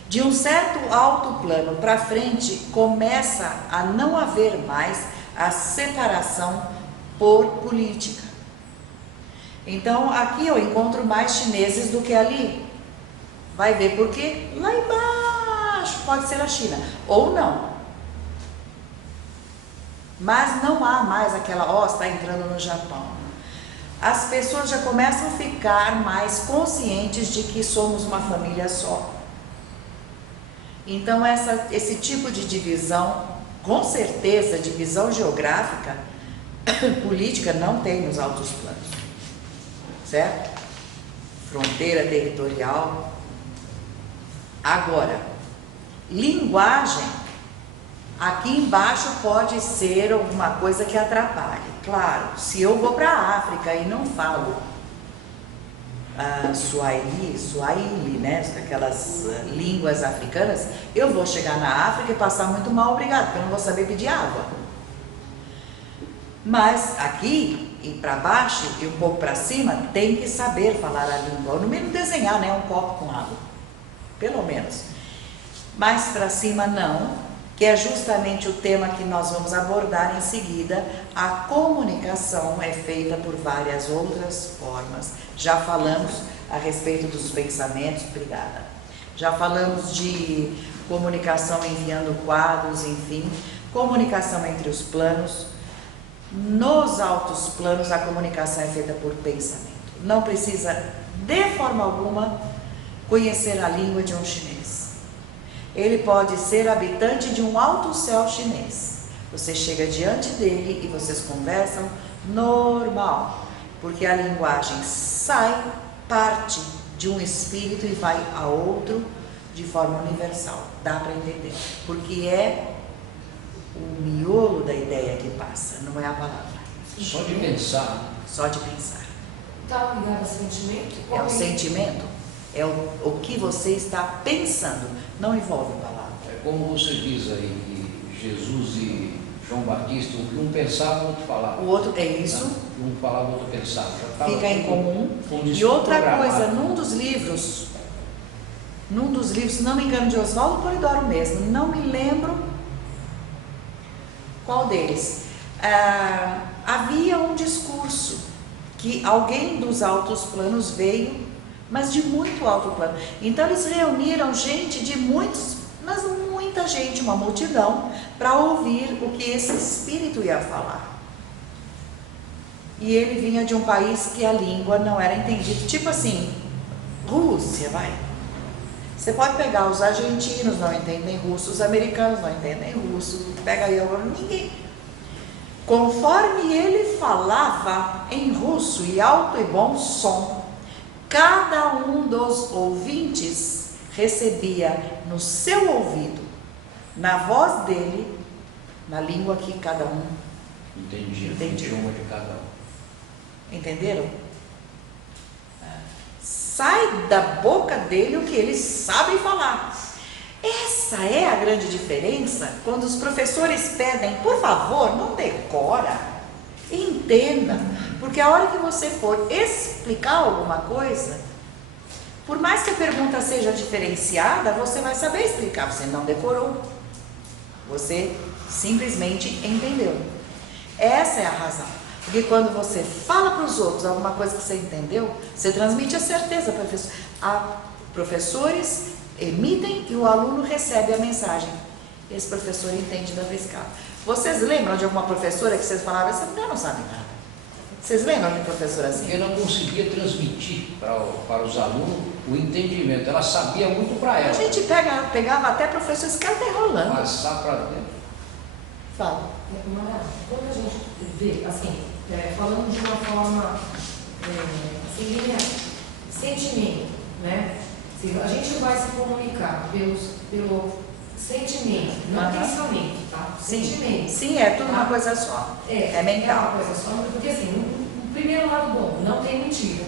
de um certo alto plano para frente, começa a não haver mais a separação por política. Então, aqui eu encontro mais chineses do que ali. Vai ver por quê? Lá embaixo pode ser a China, ou não. Mas não há mais aquela, está entrando no Japão. As pessoas já começam a ficar mais conscientes de que somos uma família só. Então, esse tipo de divisão, com certeza, divisão geográfica, política, não tem nos altos planos. Certo? Fronteira territorial. Agora, linguagem, aqui embaixo pode ser alguma coisa que atrapalhe. Claro, se eu vou para a África e não falo Swahili, né, aquelas línguas africanas, eu vou chegar na África e passar muito mal, obrigado, porque eu não vou saber pedir água. Mas aqui, e para baixo e um pouco para cima, tem que saber falar a língua, ou no mínimo desenhar, né, um copo com água, pelo menos. Mais para cima não, que é justamente o tema que nós vamos abordar em seguida. A comunicação é feita por várias outras formas. Já falamos a respeito dos pensamentos, obrigada. Já falamos de comunicação enviando quadros, enfim, comunicação entre os planos. Nos altos planos, a comunicação é feita por pensamento. Não precisa, de forma alguma, conhecer a língua de um chinês. Ele pode ser habitante de um alto céu chinês. Você chega diante dele e vocês conversam normal, porque a linguagem sai, parte de um espírito e vai a outro de forma universal. Dá para entender, porque é o miolo da ideia que passa, não é a palavra. Só de pensar. Só de pensar. Está ligado ao sentimento? É o sentimento, é o que você está pensando, não envolve palavra. É como você diz aí, que Jesus e João Batista, o que um pensava, o outro falava. O outro, é isso. Né? Um falava, o outro pensava. Já estava Fica em comum. E outra coisa, num dos livros, se não me engano, de Oswaldo Polidoro mesmo, não me lembro qual deles, havia um discurso que alguém dos altos planos veio, mas de muito alto plano. Então eles reuniram gente de muitos, mas muita gente, uma multidão, para ouvir o que esse espírito ia falar. E ele vinha de um país que a língua não era entendida, tipo assim, Rússia, vai. Você pode pegar os argentinos, não entendem russo, os americanos não entendem russo, pega aí agora, ninguém. Conforme ele falava em russo e alto e bom som, cada um dos ouvintes recebia no seu ouvido, na voz dele, na língua que cada um entendia. Idioma de cada um. Entenderam? Sai da boca dele o que eles sabem falar. Essa é a grande diferença quando os professores pedem, por favor, não decora, entenda, porque a hora que você for explicar alguma coisa, por mais que a pergunta seja diferenciada, você vai saber explicar, você não decorou, você simplesmente entendeu. Essa é a razão, porque quando você fala para os outros alguma coisa que você entendeu, você transmite a certeza, professor. Professores emitem e o aluno recebe a mensagem. Esse professor entende da vez cá. Vocês lembram de alguma professora que vocês falavam, essa mulher não sabe nada? Vocês lembram de professora assim? Porque não conseguia transmitir para os alunos o entendimento. Ela sabia muito para ela. A gente pegava até professores que estavam enrolando. Passar para dentro. Fala. Quando a gente vê, assim, falando de uma forma assim, linear, sentimento, né? A gente vai se comunicar pelo sentimento, não pensamento, tá? Sim. Sentimento. Sim, é tudo tá? uma coisa só. É mental. uma coisa só, porque assim, no primeiro lado bom, não tem mentira.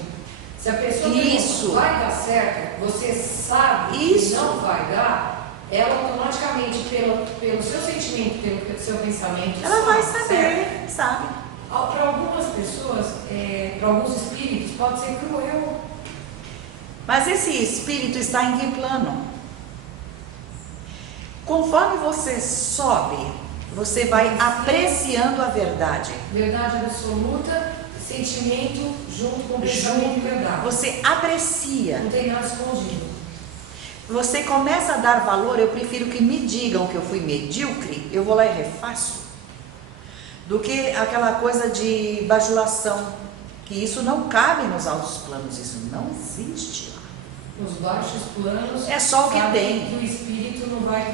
Se a pessoa vai dar certo, você sabe que não vai dar, ela automaticamente, pelo seu sentimento, pelo seu pensamento, ela vai saber, sabe? Para algumas pessoas, para alguns espíritos, pode ser cruel. Mas esse espírito está em que plano? Conforme você sobe, você vai apreciando a verdade. Verdade absoluta, sentimento junto com pensamento e verdade. Você aprecia. Não tem nada escondido. Você começa a dar valor, eu prefiro que me digam que eu fui medíocre, eu vou lá e refaço, do que aquela coisa de bajulação, que isso não cabe nos altos planos, isso não existe lá. Nos baixos planos, é só o que tem. Que o espírito não vai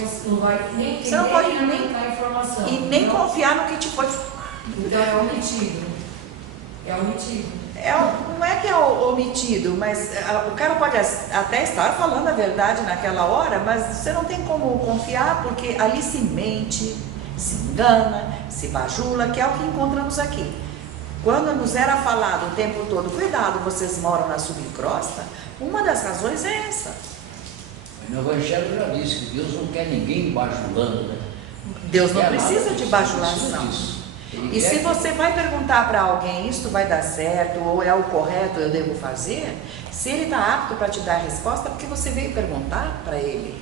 nem entender, você não pode nem dar informação. E nem então, confiar no que te foi. Então é omitido. É omitido. Não é que é omitido, mas o cara pode até estar falando a verdade naquela hora, mas você não tem como confiar, porque ali se mente, se engana, se bajula, que é o que encontramos aqui. Quando nos era falado o tempo todo, cuidado, vocês moram na subcrosta, uma das razões é essa. Mas no Evangelho já disse que Deus não quer ninguém bajulando, né? Deus não precisa de bajulação. E se você vai perguntar para alguém, isto vai dar certo, ou é o correto, eu devo fazer, se ele está apto para te dar a resposta, é porque você veio perguntar para ele,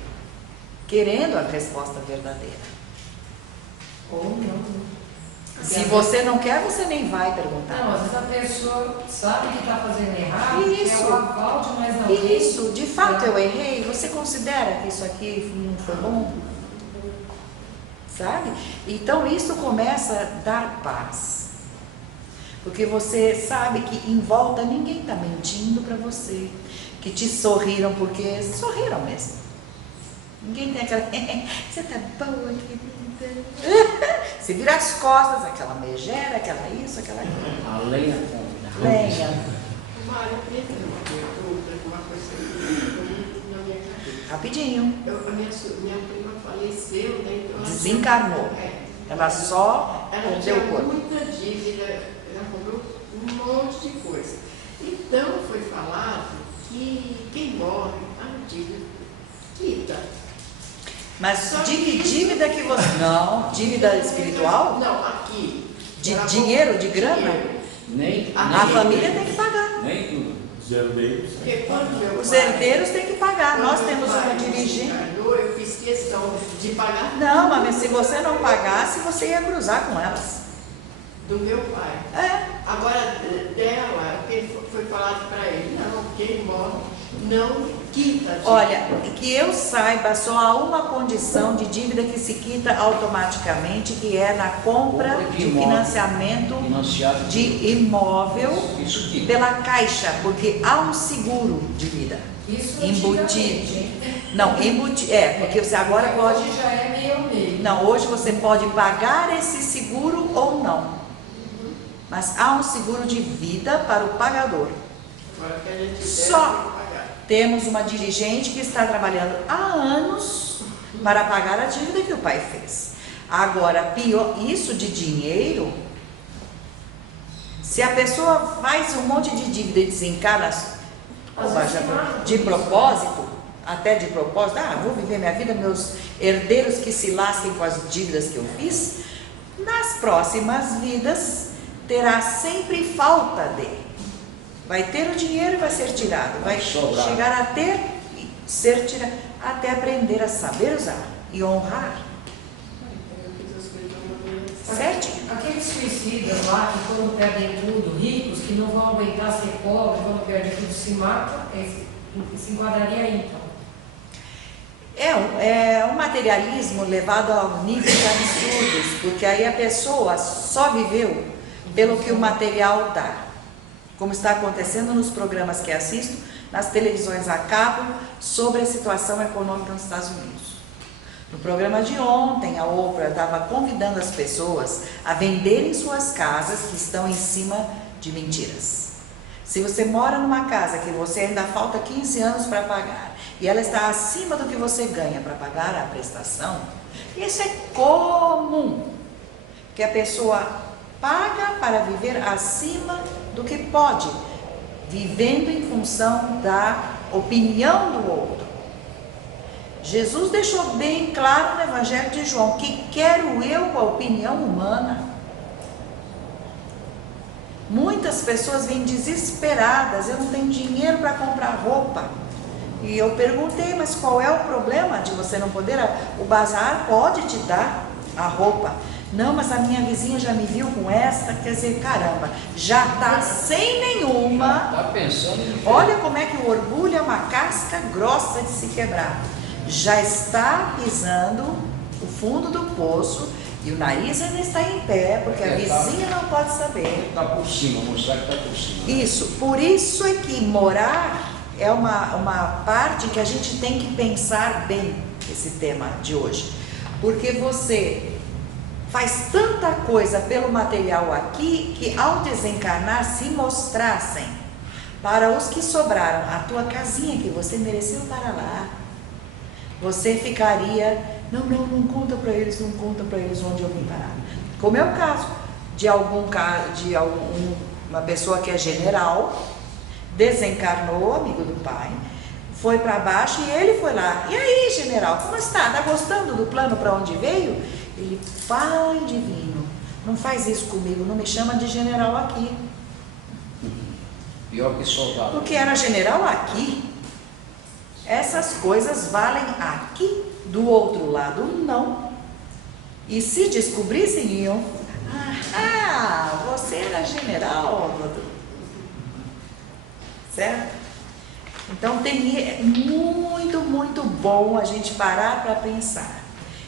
querendo a resposta verdadeira. Ou não. Se você não quer, você nem vai perguntar. Não, às vezes a pessoa sabe que está fazendo errado, isso, é o aval de mais alguém. Isso, de fato eu errei, você considera que isso aqui não foi bom? Sabe? Então isso começa a dar paz. Porque você sabe que em volta ninguém está mentindo para você. Que te sorriram porque sorriram mesmo. Ninguém tem aquela... Você tá boa, querida. Você vira as costas, aquela megera, aquela isso, aquela aquilo. A lenha come. Lenha. Mário, eu queria fazer uma pergunta, uma coisa que na minha cabeça. Rapidinho. Minha prima faleceu, né? Então Desencarnou. Ela só ela perdeu tinha o corpo. muita dívida, ela comprou um monte de coisa. Então foi falado que quem morre, a dívida quita. Mas Só de que que isso- dívida que você... Não, dívida espiritual? Não, aqui. De Ela dinheiro, comprou de grana? dinheiro. Nem, A nem família tem que pagar. Nem tudo. Os herdeiros. Porque quando meu Os pai- herdeiros têm que pagar. quando Nós meu temos pai uma dirigente. desencarnou, eu fiz questão de pagar Não, mas se você não pagasse, você ia cruzar com elas. do meu pai. É. Agora, dela, o que foi falado para ele, não, quem morre não quita. Olha, que eu saiba, só há uma condição de dívida que se quita automaticamente, que é na compra Compra de de imóvel. financiamento Financiado de imóvel Isso que pela Caixa, porque há um seguro de vida Isso embutido. antigamente, hein? Não, embutido. É, porque você agora pode. Hoje já é meio a meio. Não, hoje você pode pagar esse seguro ou não. Mas há um seguro de vida para o pagador. Agora que a gente deve Só. pagar. Temos uma dirigente que está trabalhando há anos para pagar a dívida que o pai fez. Agora, pior, isso de dinheiro, se a pessoa faz um monte de dívida e desencarna de propósito, até de propósito, vou viver minha vida, meus herdeiros que se lasquem com as dívidas que eu fiz, nas próximas vidas terá sempre falta de. Vai ter o dinheiro e vai ser tirado. Vai Sobrar. chegar a ter e ser tirado. Até aprender a saber usar e honrar. Eu fiz as coisas de uma maneira Certinho? Aqueles suicidas lá que quando perdem tudo, ricos, que não vão aguentar ser pobres, quando perdem tudo se matam, se enquadraria aí então. É um materialismo levado a níveis absurdos, porque aí a pessoa só viveu pelo que o material dá. Como está acontecendo nos programas que assisto, nas televisões a cabo, sobre a situação econômica nos Estados Unidos. No programa de ontem, a Oprah estava convidando as pessoas a venderem suas casas que estão em cima de mentiras. Se você mora numa casa que você ainda falta 15 anos para pagar e ela está acima do que você ganha para pagar a prestação, isso é comum, que a pessoa paga para viver acima do que pode, vivendo em função da opinião do outro. Jesus deixou bem claro no Evangelho de João que quero eu com a opinião humana. Muitas pessoas vêm desesperadas, eu não tenho dinheiro para comprar roupa. E eu perguntei, mas qual é o problema de você não poder? O bazar pode te dar a roupa. Não, mas a minha vizinha já me viu com esta, quer dizer, caramba, já está sem nenhuma. Está pensando em... Olha como é que o orgulho é uma casca grossa de se quebrar. Já está pisando o fundo do poço e o nariz ainda está em pé, porque a vizinha não pode saber. Está por cima, mostrar que está por cima. Isso, por isso é que morar é uma parte que a gente tem que pensar bem esse tema de hoje. Porque você faz tanta coisa pelo material aqui, que ao desencarnar se mostrassem para os que sobraram a tua casinha que você mereceu para lá, você ficaria, não conta para eles, não conta para eles onde eu vim parar. Como é o caso de uma pessoa que é general, desencarnou, amigo do pai, foi para baixo e ele foi lá. E aí, general, como está? Está gostando do plano para onde veio? Ele, pai divino, não faz isso comigo, não me chama de general aqui. Pior que soldado. Porque era general aqui. Essas coisas valem aqui, do outro lado não. E se descobrissem, iam, você era general, certo? Então é muito, muito bom a gente parar para pensar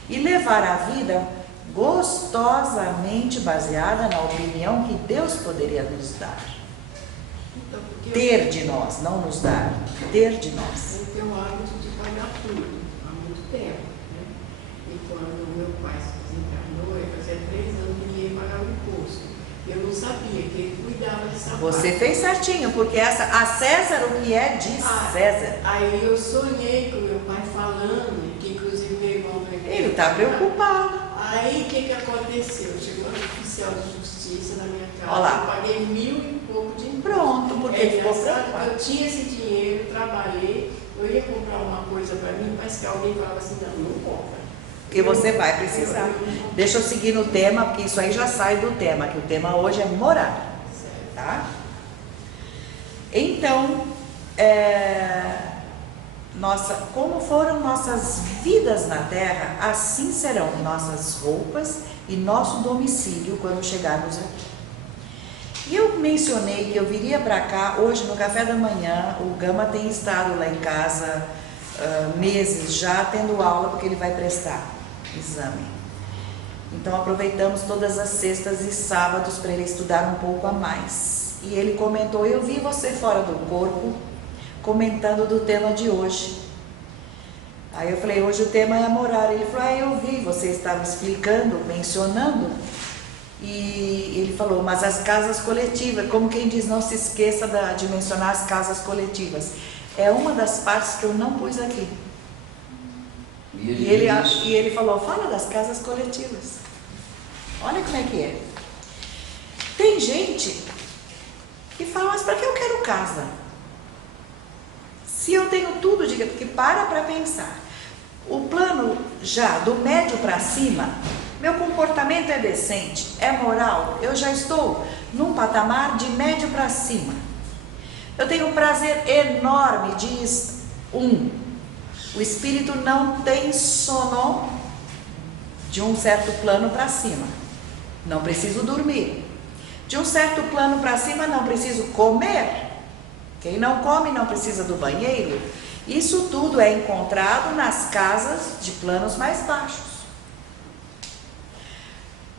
e levar a vida gostosamente baseada na opinião que Deus poderia nos dar. Então, porque Ter de nós, não nos dar, ter de nós. eu tenho o hábito de pagar tudo há muito tempo, né? E quando meu pai se desencarnou, eu fazia 3 anos que ninguém pagava imposto. Eu não sabia que ele cuidava dessa Você parte. fez certinho, porque a César o que é de César. Aí eu sonhei com meu pai falando, que inclusive meu irmão veio. Ele está preocupado. Aí o que aconteceu? Chegou um oficial de justiça na minha casa, Olha lá. eu paguei 1000 e pouco de imposto. Pronto, porque ele ficou engraçado que preocupado. eu tinha esse dinheiro, trabalhei, eu ia comprar uma coisa para mim, mas que alguém falava assim, não compra. Porque você vai precisar. Deixa eu seguir no tema, porque isso aí já sai do tema, que o tema hoje é morar, tá? Então, como foram nossas vidas na Terra, assim serão nossas roupas e nosso domicílio quando chegarmos aqui. E eu mencionei que eu viria para cá hoje no café da manhã. O Gama tem estado lá em casa meses já tendo aula, porque ele vai prestar exame. Então aproveitamos todas as sextas e sábados para ele estudar um pouco a mais. E ele comentou: eu vi você fora do corpo comentando do tema de hoje. Aí eu falei: hoje o tema é morar. Ele falou: eu vi, você estava explicando, mencionando. E ele falou: mas as casas coletivas, como quem diz, não se esqueça de mencionar as casas coletivas. É uma das partes que eu não pus aqui. E ele falou: fala das casas coletivas. Olha como é que é. Tem gente que fala: mas para que eu quero casa? Se eu tenho tudo, diga, porque para pensar. O plano já do médio para cima, meu comportamento é decente, é moral, eu já estou num patamar de médio para cima. Eu tenho um prazer enorme o espírito não tem sono de um certo plano para cima. Não preciso dormir. De um certo plano para cima, não preciso comer. Quem não come não precisa do banheiro. Isso tudo é encontrado nas casas de planos mais baixos.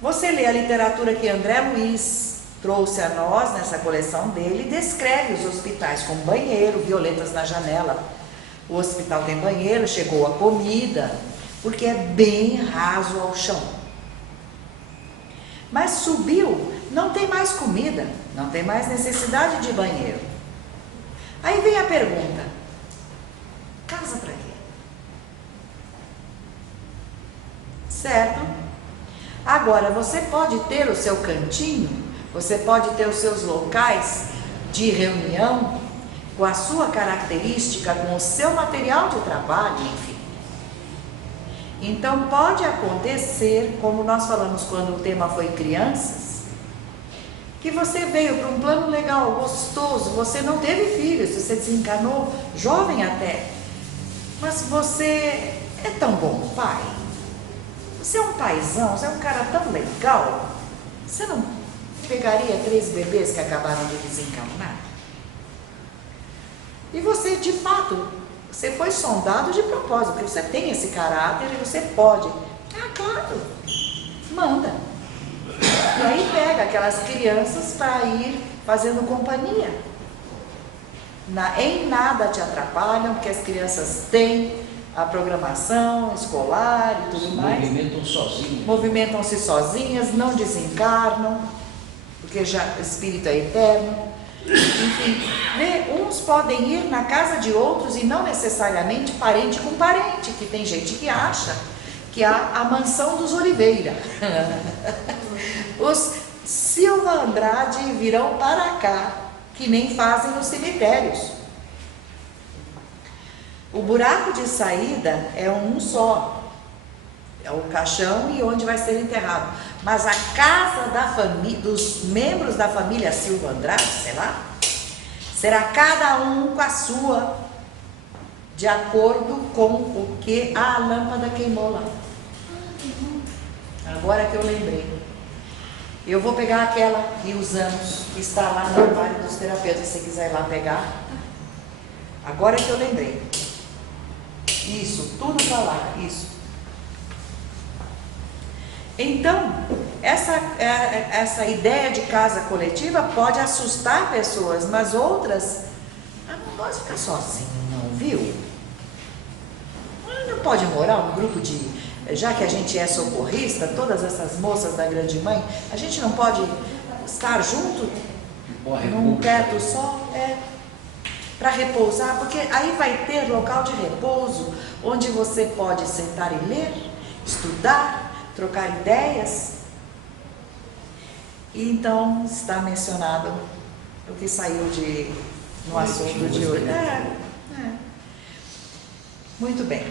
Você lê a literatura que André Luiz trouxe a nós nessa coleção dele, descreve os hospitais com banheiro, violetas na janela. O hospital tem banheiro, chegou a comida, porque é bem raso ao chão. Mas subiu, não tem mais comida, não tem mais necessidade de banheiro. Aí vem a pergunta: casa para quê? Certo? Agora, você pode ter o seu cantinho, você pode ter os seus locais de reunião, com a sua característica, com o seu material de trabalho, enfim. Então pode acontecer, como nós falamos quando o tema foi crianças, que você veio para um plano legal, gostoso, você não teve filhos, você desencarnou jovem até, mas você é tão bom pai, você é um paizão, você é um cara tão legal, você não pegaria 3 bebês que acabaram de desencarnar? E você, de fato, você foi sondado de propósito, porque você tem esse caráter e você pode. Ah, claro, manda. E aí pega aquelas crianças para ir fazendo companhia. Em nada te atrapalham, porque as crianças têm a programação escolar e tudo mais. Movimentam sozinhas. Movimentam-se sozinhas, não desencarnam, porque já o espírito é eterno. Enfim, uns podem ir na casa de outros e não necessariamente parente com parente, que tem gente que acha que há a mansão dos Oliveira. Os Silva Andrade virão para cá, que nem fazem nos cemitérios. O buraco de saída é um só, é o caixão e onde vai ser enterrado. Mas a casa da família, dos membros da família Silva Andrade, sei lá, será cada um com a sua, de acordo com o que a lâmpada queimou lá. Agora que eu lembrei. Eu vou pegar aquela que usamos, que está lá no armário dos terapeutas, se você quiser ir lá pegar. Agora que eu lembrei. Isso, tudo para lá, isso. Então, essa ideia de casa coletiva pode assustar pessoas, mas outras, não pode ficar sozinho, não, viu? Não pode morar um grupo de, já que a gente é socorrista, todas essas moças da Grande Mãe, a gente não pode estar junto num teto só, para repousar, porque aí vai ter local de repouso, onde você pode sentar e ler, estudar, trocar ideias. E então está mencionado o que saiu no assunto de hoje. Muito bem.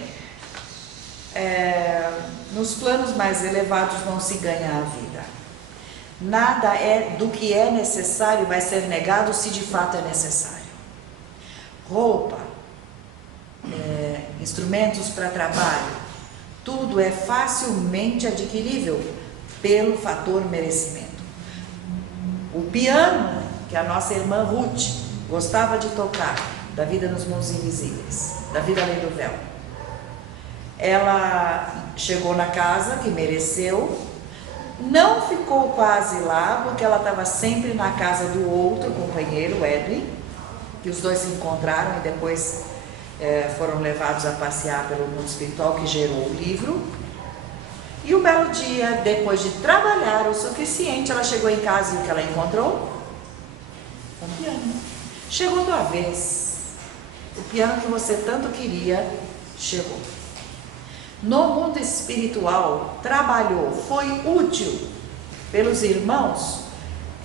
Nos planos mais elevados não se ganha a vida. Nada do que é necessário vai ser negado se de fato é necessário. Roupa, instrumentos para trabalho, tudo é facilmente adquirível pelo fator merecimento. O piano, que a nossa irmã Ruth gostava de tocar, da Vida nos Mundos Invisíveis, da Vida Além do Véu, ela chegou na casa que mereceu, não ficou quase lá, porque ela estava sempre na casa do outro companheiro, Edwin, que os dois se encontraram e depois foram levados a passear pelo mundo espiritual, que gerou o livro. E um belo dia, depois de trabalhar o suficiente, ela chegou em casa e o que ela encontrou? Um piano. Chegou tua vez. O piano que você tanto queria, chegou. No mundo espiritual, trabalhou, foi útil pelos irmãos,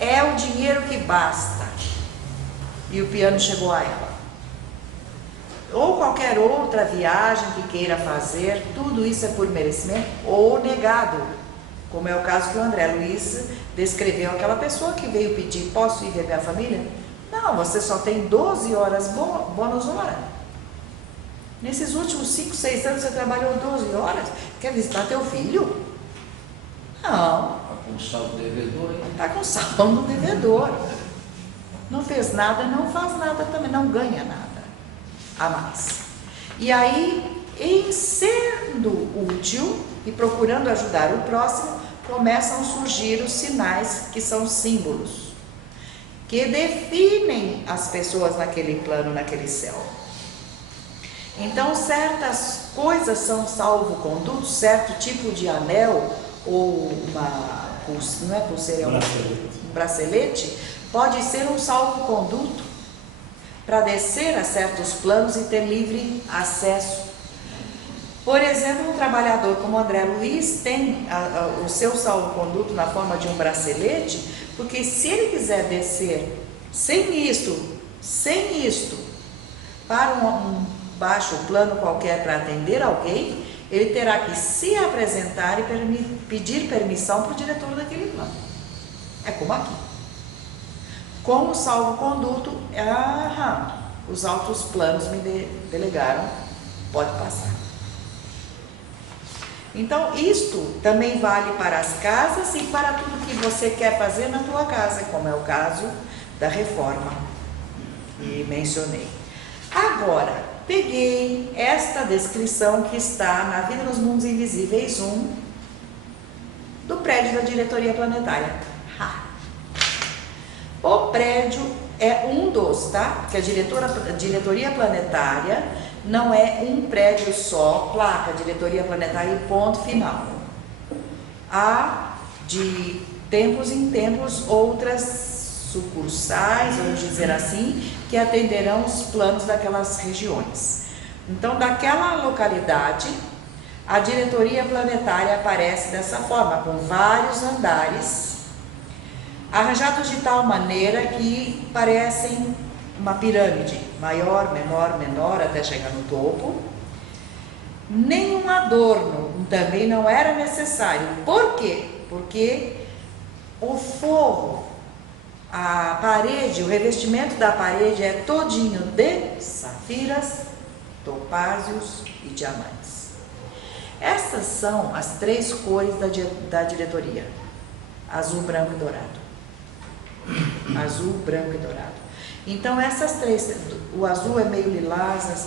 é o dinheiro que basta. E o piano chegou a ela. Ou qualquer outra viagem que queira fazer, tudo isso é por merecimento ou negado, como é o caso que o André Luiz descreveu, aquela pessoa que veio pedir, posso ir ver minha família? Não, você só tem 12 horas bônus hora. Nesses últimos 5, 6 anos você trabalhou 12 horas, quer visitar teu filho? Não. Está com saldo devedor, hein? Está com saldo devedor. Não fez nada, não faz nada também, não ganha nada a mais. E aí, em sendo útil e procurando ajudar o próximo, começam a surgir os sinais que são símbolos, que definem as pessoas naquele plano, naquele céu. Então, certas coisas são salvo-conduto, certo tipo de anel ou não é pulseira, é um bracelete, pode ser um salvo-conduto para descer a certos planos e ter livre acesso. Por exemplo, um trabalhador como André Luiz tem o seu salvo-conduto na forma de um bracelete, porque se ele quiser descer sem isto, para um baixo plano qualquer para atender alguém, ele terá que se apresentar e pedir permissão para o diretor daquele plano. É como aqui. Com o salvo-conduto, os altos planos me delegaram, pode passar. Então, isto também vale para as casas e para tudo que você quer fazer na tua casa, como é o caso da reforma que mencionei. Agora, peguei esta descrição que está na Vida nos Mundos Invisíveis 1, do prédio da diretoria planetária. O prédio é um dos, tá? Porque a diretoria planetária não é um prédio só, placa, diretoria planetária e ponto final. Há, de tempos em tempos, outras sucursais, vamos dizer assim, que atenderão os planos daquelas regiões. Então, daquela localidade, a diretoria planetária aparece dessa forma, com vários andares, arranjados de tal maneira que parecem uma pirâmide, maior, menor, menor, até chegar no topo. Nenhum adorno também não era necessário. Por quê? Porque o forro, a parede, o revestimento da parede é todinho de safiras, topázios e diamantes. Essas são as 3 cores da diretoria: azul, branco e dourado. Azul, branco e dourado. Então essas 3, o azul é meio lilás,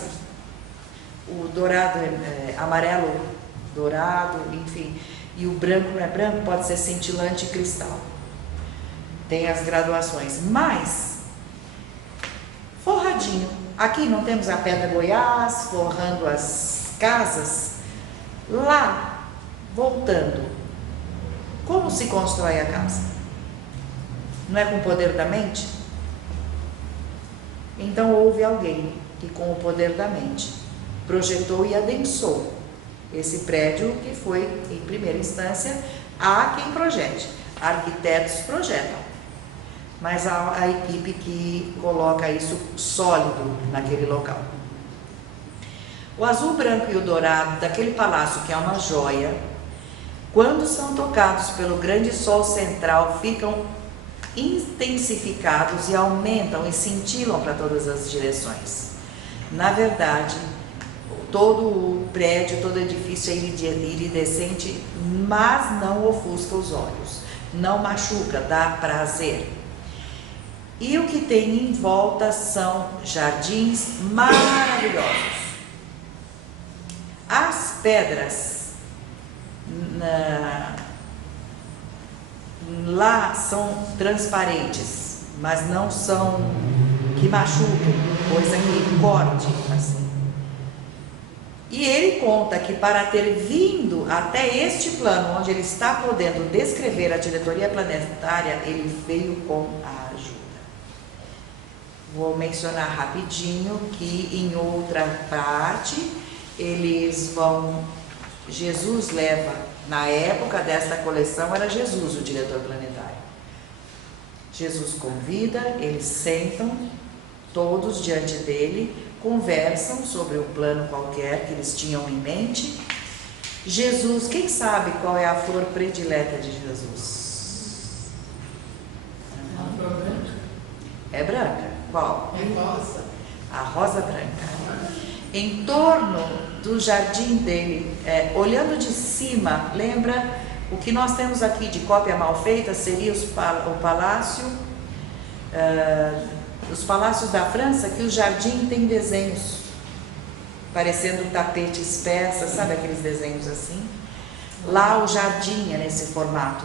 o dourado é amarelo dourado, enfim. E o branco não é branco, pode ser cintilante e cristal. Tem as graduações, mas forradinho. Aqui não temos a pedra Goiás forrando as casas. Lá, voltando, como se constrói a casa? Não é com o poder da mente? Então houve alguém que com o poder da mente projetou e adensou esse prédio, que foi, em primeira instância, há quem projete. Arquitetos projetam, mas há a equipe que coloca isso sólido naquele local. O azul, branco e o dourado daquele palácio, que é uma joia, quando são tocados pelo grande sol central, ficam intensificados e aumentam e cintilam para todas as direções. Na verdade, todo o prédio, todo o edifício é iridescente, mas não ofusca os olhos, não machuca, dá prazer. E o que tem em volta são jardins maravilhosos. As pedras lá são transparentes, mas não são que machuquem, coisa que corte assim. E ele conta que para ter vindo até este plano, onde ele está podendo descrever a diretoria planetária, ele veio com a ajuda. Vou mencionar rapidinho que em outra parte Jesus leva, na época desta coleção era Jesus o diretor planetário. Jesus convida, eles sentam todos diante dele, conversam sobre um plano qualquer que eles tinham em mente. Jesus, quem sabe qual é a flor predileta de Jesus? A flor branca? É branca. Qual? É rosa. A rosa branca. Em torno do jardim dele, olhando de cima, lembra o que nós temos aqui de cópia mal feita? Seria o palácio, os palácios da França, que o jardim tem desenhos, parecendo tapetes persas, sabe aqueles desenhos assim? Lá o jardim é nesse formato.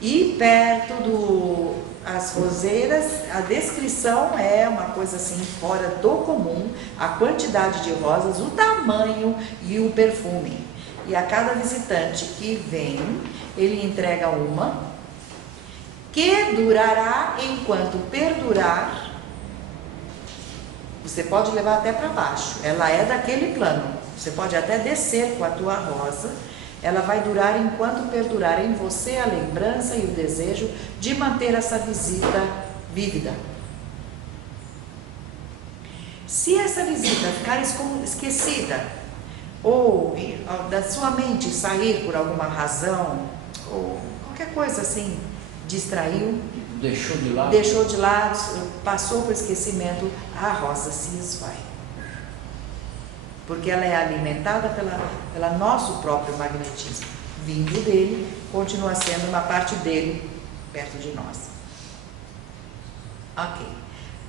E perto as roseiras, a descrição é uma coisa assim fora do comum, a quantidade de rosas, o tamanho e o perfume. E a cada visitante que vem, ele entrega uma que durará enquanto perdurar. Você pode levar até para baixo, ela é daquele plano, você pode até descer com a tua rosa. Ela vai durar enquanto perdurar em você a lembrança e o desejo de manter essa visita vívida. Se essa visita ficar esquecida, ou da sua mente sair por alguma razão, ou qualquer coisa assim, distraiu, deixou de lado, passou por esquecimento, a rosa se esvai. Porque ela é alimentada pela nosso próprio magnetismo. Vindo dele, continua sendo uma parte dele perto de nós. Ok.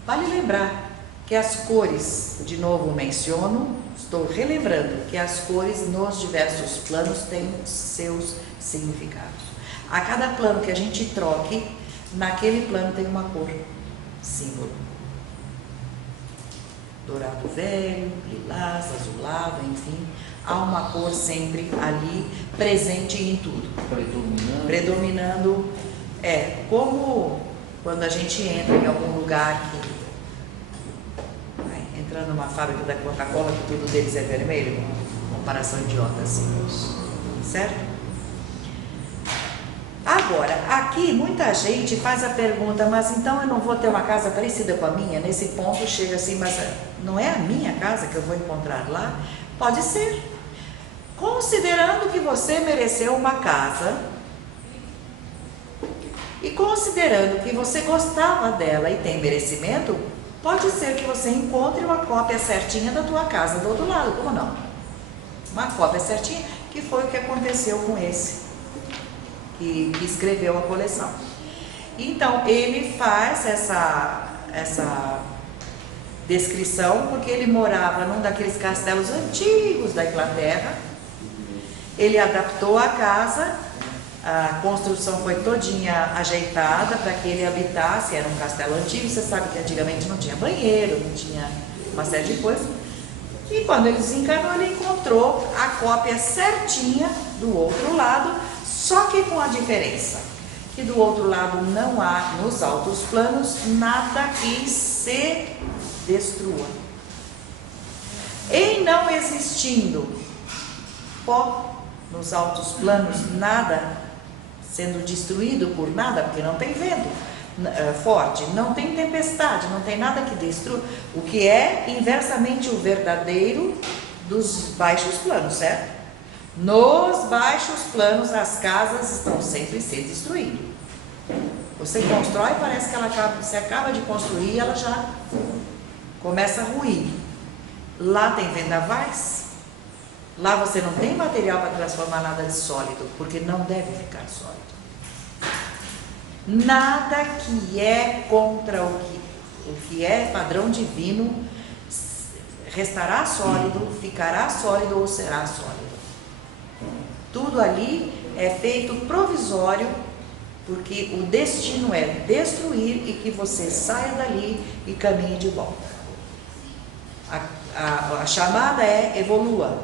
Vale lembrar que as cores, de novo menciono, estou relembrando que as cores nos diversos planos têm seus significados. A cada plano que a gente troque, naquele plano tem uma cor, símbolo. Dourado velho, lilás, azulado, enfim, há uma cor sempre ali presente em tudo. Predominando, como quando a gente entra em algum lugar entrando numa fábrica da Coca-Cola, que tudo deles é vermelho, comparação idiota assim, certo? Agora, aqui muita gente faz a pergunta, mas então eu não vou ter uma casa parecida com a minha? Nesse ponto chega assim, mas não é a minha casa que eu vou encontrar lá? Pode ser. Considerando que você mereceu uma casa e considerando que você gostava dela e tem merecimento, pode ser que você encontre uma cópia certinha da tua casa do outro lado, como não? Uma cópia certinha, que foi o que aconteceu com esse que escreveu a coleção. Então, ele faz essa descrição porque ele morava num daqueles castelos antigos da Inglaterra. Ele adaptou a casa A construção foi todinha ajeitada para que ele habitasse, era um castelo antigo, você sabe que antigamente não tinha banheiro, não tinha uma série de coisas. E quando ele desencarnou, ele encontrou a cópia certinha do outro lado, só que com a diferença que do outro lado não há, nos altos planos, nada que se destrua. Em não existindo pó nos altos planos, nada sendo destruído por nada, porque não tem vento forte, não tem tempestade, não tem nada que destrua, o que é inversamente o verdadeiro dos baixos planos, certo? Nos baixos planos as casas estão sempre se destruindo. Você constrói, parece que você acaba de construir, ela já começa a ruir. Lá tem vendavais, lá você não tem material para transformar nada de sólido, porque não deve ficar sólido. Nada que é contra o que é padrão divino restará sólido, ficará sólido ou será sólido. Tudo ali é feito provisório, porque o destino é destruir e que você saia dali e caminhe de volta. A chamada é evolua.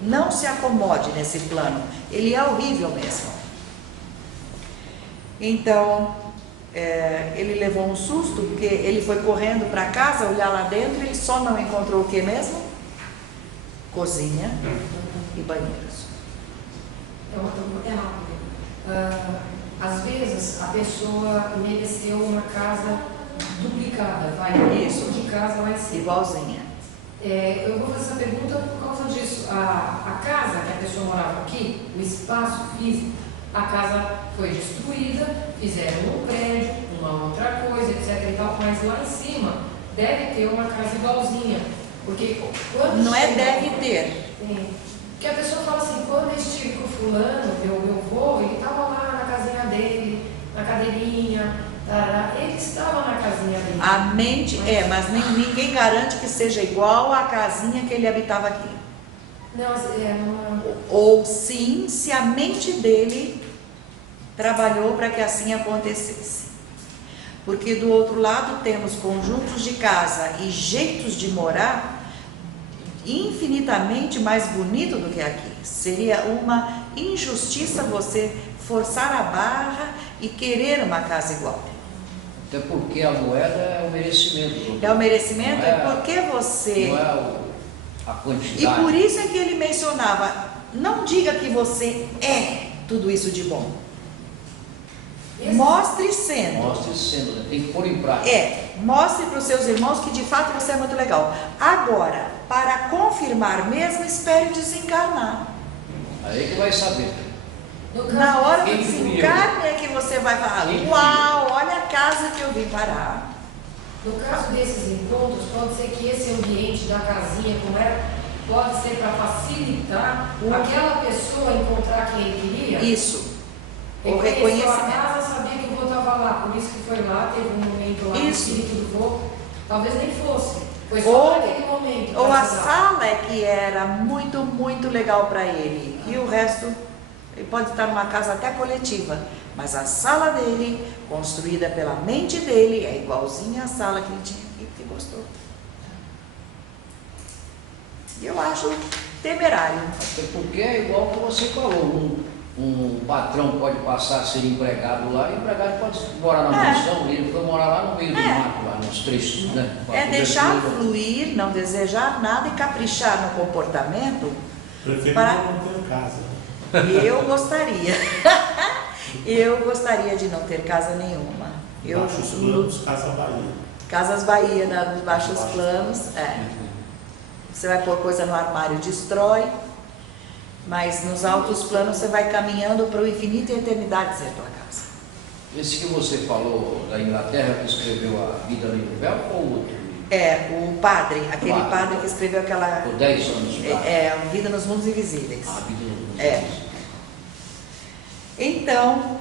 Não se acomode nesse plano, ele é horrível mesmo. Então, ele levou um susto, porque ele foi correndo para casa, olhar lá dentro, ele só não encontrou o que mesmo? Cozinha e banheiros. Às vezes a pessoa mereceu uma casa duplicada, vai, isso, de casa lá em cima. Igualzinha. Eu vou fazer essa pergunta por causa disso. A casa que a pessoa morava aqui, o espaço físico, a casa foi destruída, fizeram um prédio, uma outra coisa, etc e tal, mas lá em cima deve ter uma casa igualzinha. Porque quando não é deve ter. Porque a pessoa fala assim, quando eu estive com o fulano, meu avô, ele estava lá na casinha dele, na cadeirinha, ele estava na casinha dele. A mente mas ninguém garante que seja igual à casinha que ele habitava aqui. Não, ou sim, se a mente dele trabalhou para que assim acontecesse. Porque do outro lado temos conjuntos de casa e jeitos de morar infinitamente mais bonito do que aqui. Seria uma injustiça você forçar a barra e querer uma casa igual. Até porque a moeda é o merecimento. É o merecimento? Porque você... Não é a quantidade. E por isso é que ele mencionava, não diga que você é tudo isso de bom. Mostre sendo. Mostre sendo, né? Tem que pôr em prática. Mostre para os seus irmãos que de fato você é muito legal. Agora, para confirmar mesmo, espere desencarnar. Aí que vai saber. Na hora do desencarne é que você vai falar, uau, olha a casa que eu vim parar. No caso desses encontros, pode ser que esse ambiente da casinha, como era, pode ser para facilitar aquela pessoa encontrar quem ele queria? Isso. O reconhecimento. A casa, sabia que o vô estava lá, por isso que foi lá, teve um momento lá, isso. O espírito do vô, talvez nem fosse, foi só naquele momento. Ou a sala é que era muito, muito legal para ele, e o resto, ele pode estar numa casa até coletiva, mas a sala dele, construída pela mente dele, é igualzinha à sala que ele tinha aqui, que gostou. E eu acho temerário. Até porque é igual que você falou, um patrão pode passar a ser empregado lá, e o empregado pode morar na mansão, ele foi morar lá no meio do mato, lá nos trechos, né? É deixar fluir, não desejar nada e caprichar no comportamento. Prefiro não ter casa. Eu gostaria. Eu gostaria de não ter casa nenhuma. Baixos planos, Casa Bahia. Casas Bahia, nos baixos planos. Você vai pôr coisa no armário, destrói. Mas nos altos planos você vai caminhando para o infinito e a eternidade ser tua casa. Esse que você falou da Inglaterra, que escreveu a Vida no Nível, ou outro? O padre, aquele padre que escreveu aquela... Por 10 anos. Vida nos Mundos Invisíveis. Vida nos Mundos Invisíveis. Então,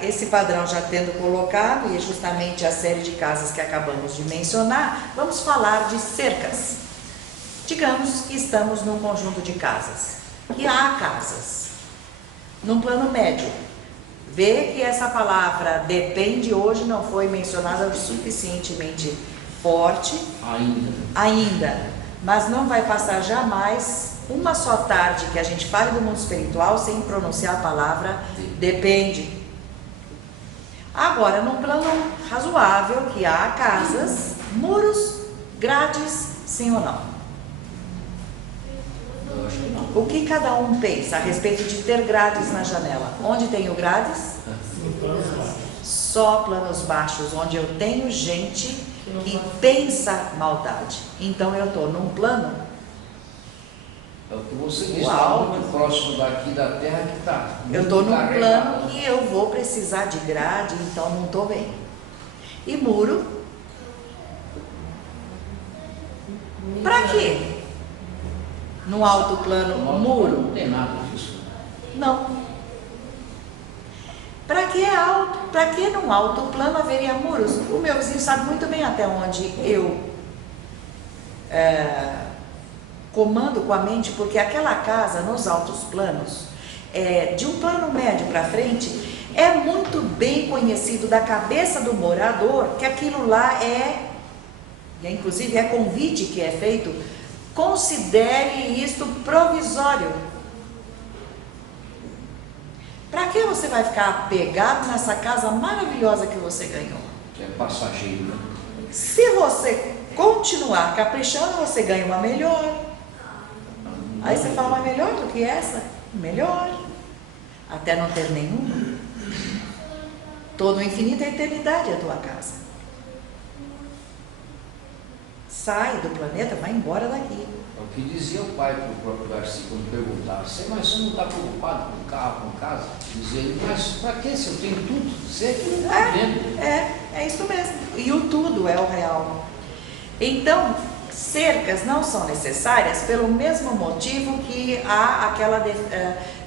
esse padrão já tendo colocado, e justamente a série de casas que acabamos de mencionar, vamos falar de cercas. Digamos que estamos num conjunto de casas. E há casas. num plano médio. Vê que essa palavra depende hoje não foi mencionada o suficientemente forte ainda, mas não vai passar jamais uma só tarde que a gente fale do mundo espiritual sem pronunciar a palavra depende. Agora, num plano razoável, que há casas, muros, grades, sim ou não? Eu acho que não. O que cada um pensa a respeito de ter grades na janela? Onde tenho grades? No plano baixo. Só planos baixos, onde eu tenho gente que pensa maldade. Então eu estou num plano. É o que você diz, Uau. está muito próximo daqui da terra que está. Eu estou num plano que eu vou precisar de grade, então não estou bem. E muro? Para quê? No alto plano, muro? Não tem nada disso. Não. Para que alto? Para que num alto plano haveria muros? O meu vizinho sabe muito bem até onde eu comando com a mente, porque aquela casa nos altos planos, de um plano médio para frente, é muito bem conhecido da cabeça do morador que aquilo lá inclusive é convite que é feito, considere isto provisório. Para que você vai ficar apegado nessa casa maravilhosa que você ganhou? Que é passageiro, né? Se você continuar caprichando, você ganha uma melhor. Aí você fala, uma melhor do que essa? Melhor. Até não ter nenhuma. Todo o infinito é a eternidade a tua casa. Sai do planeta, vai embora daqui. É o que dizia o pai para o próprio Garcia quando perguntava, mas você não está preocupado com carro, com casa? Dizia ele, mas para que se eu tenho tudo? Você que não está vendo. É isso mesmo. E o tudo é o real. Então, cercas não são necessárias pelo mesmo motivo que há aquela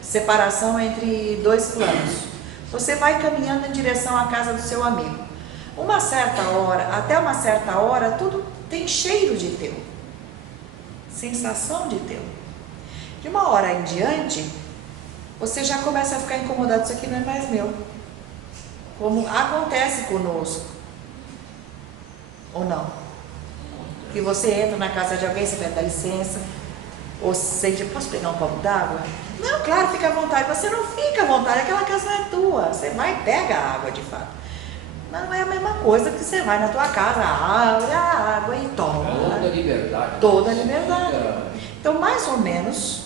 separação entre dois planos. Você vai caminhando em direção à casa do seu amigo. Até uma certa hora, tudo tem cheiro de teu. Sensação de teu. De uma hora em diante, você já começa a ficar incomodado, isso aqui não é mais meu. Como acontece conosco. Ou não? Que você entra na casa de alguém, você pede licença, ou se sente, posso pegar um copo d'água? Não, claro, fica à vontade. Você não fica à vontade, aquela casa não é tua. Você vai e pega a água de fato. Mas não é a mesma coisa que você vai na tua casa, abre a água e toma. Toda liberdade. Toda liberdade. Então, mais ou menos,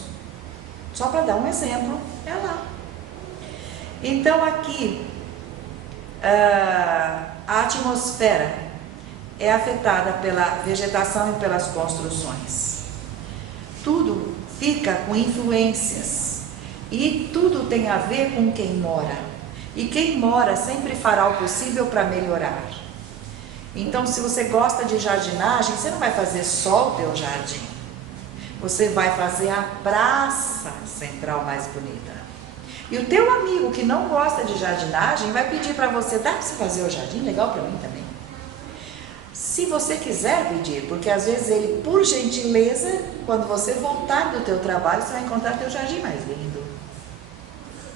só para dar um exemplo, é lá. Então, aqui, a atmosfera é afetada pela vegetação e pelas construções. Tudo fica com influências e tudo tem a ver com quem mora. E quem mora sempre fará o possível para melhorar. Então, se você gosta de jardinagem, você não vai fazer só o teu jardim. Você vai fazer a praça central mais bonita. E o teu amigo que não gosta de jardinagem vai pedir para você, dá para você fazer o jardim? Legal para mim também. Se você quiser pedir, porque às vezes ele, por gentileza, quando você voltar do teu trabalho, você vai encontrar teu jardim mais lindo.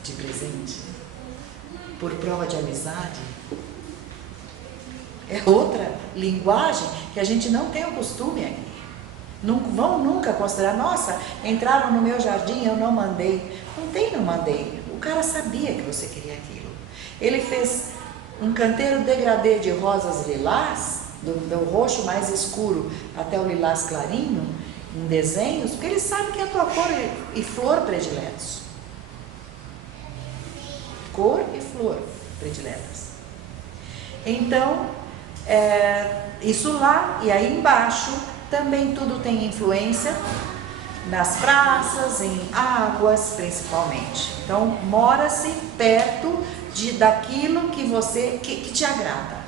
De presente. Por prova de amizade. É outra linguagem que a gente não tem o costume aqui. Não vão nunca considerar, nossa, entraram no meu jardim, eu não mandei. Não mandei. O cara sabia que você queria aquilo. Ele fez um canteiro degradê de rosas lilás, do roxo mais escuro até o lilás clarinho, em desenhos, porque ele sabe que é a tua cor e flor prediletos. Cor e flor prediletas. Então, isso lá, e aí embaixo também tudo tem influência nas praças, em águas principalmente. Então, mora-se perto daquilo que te agrada.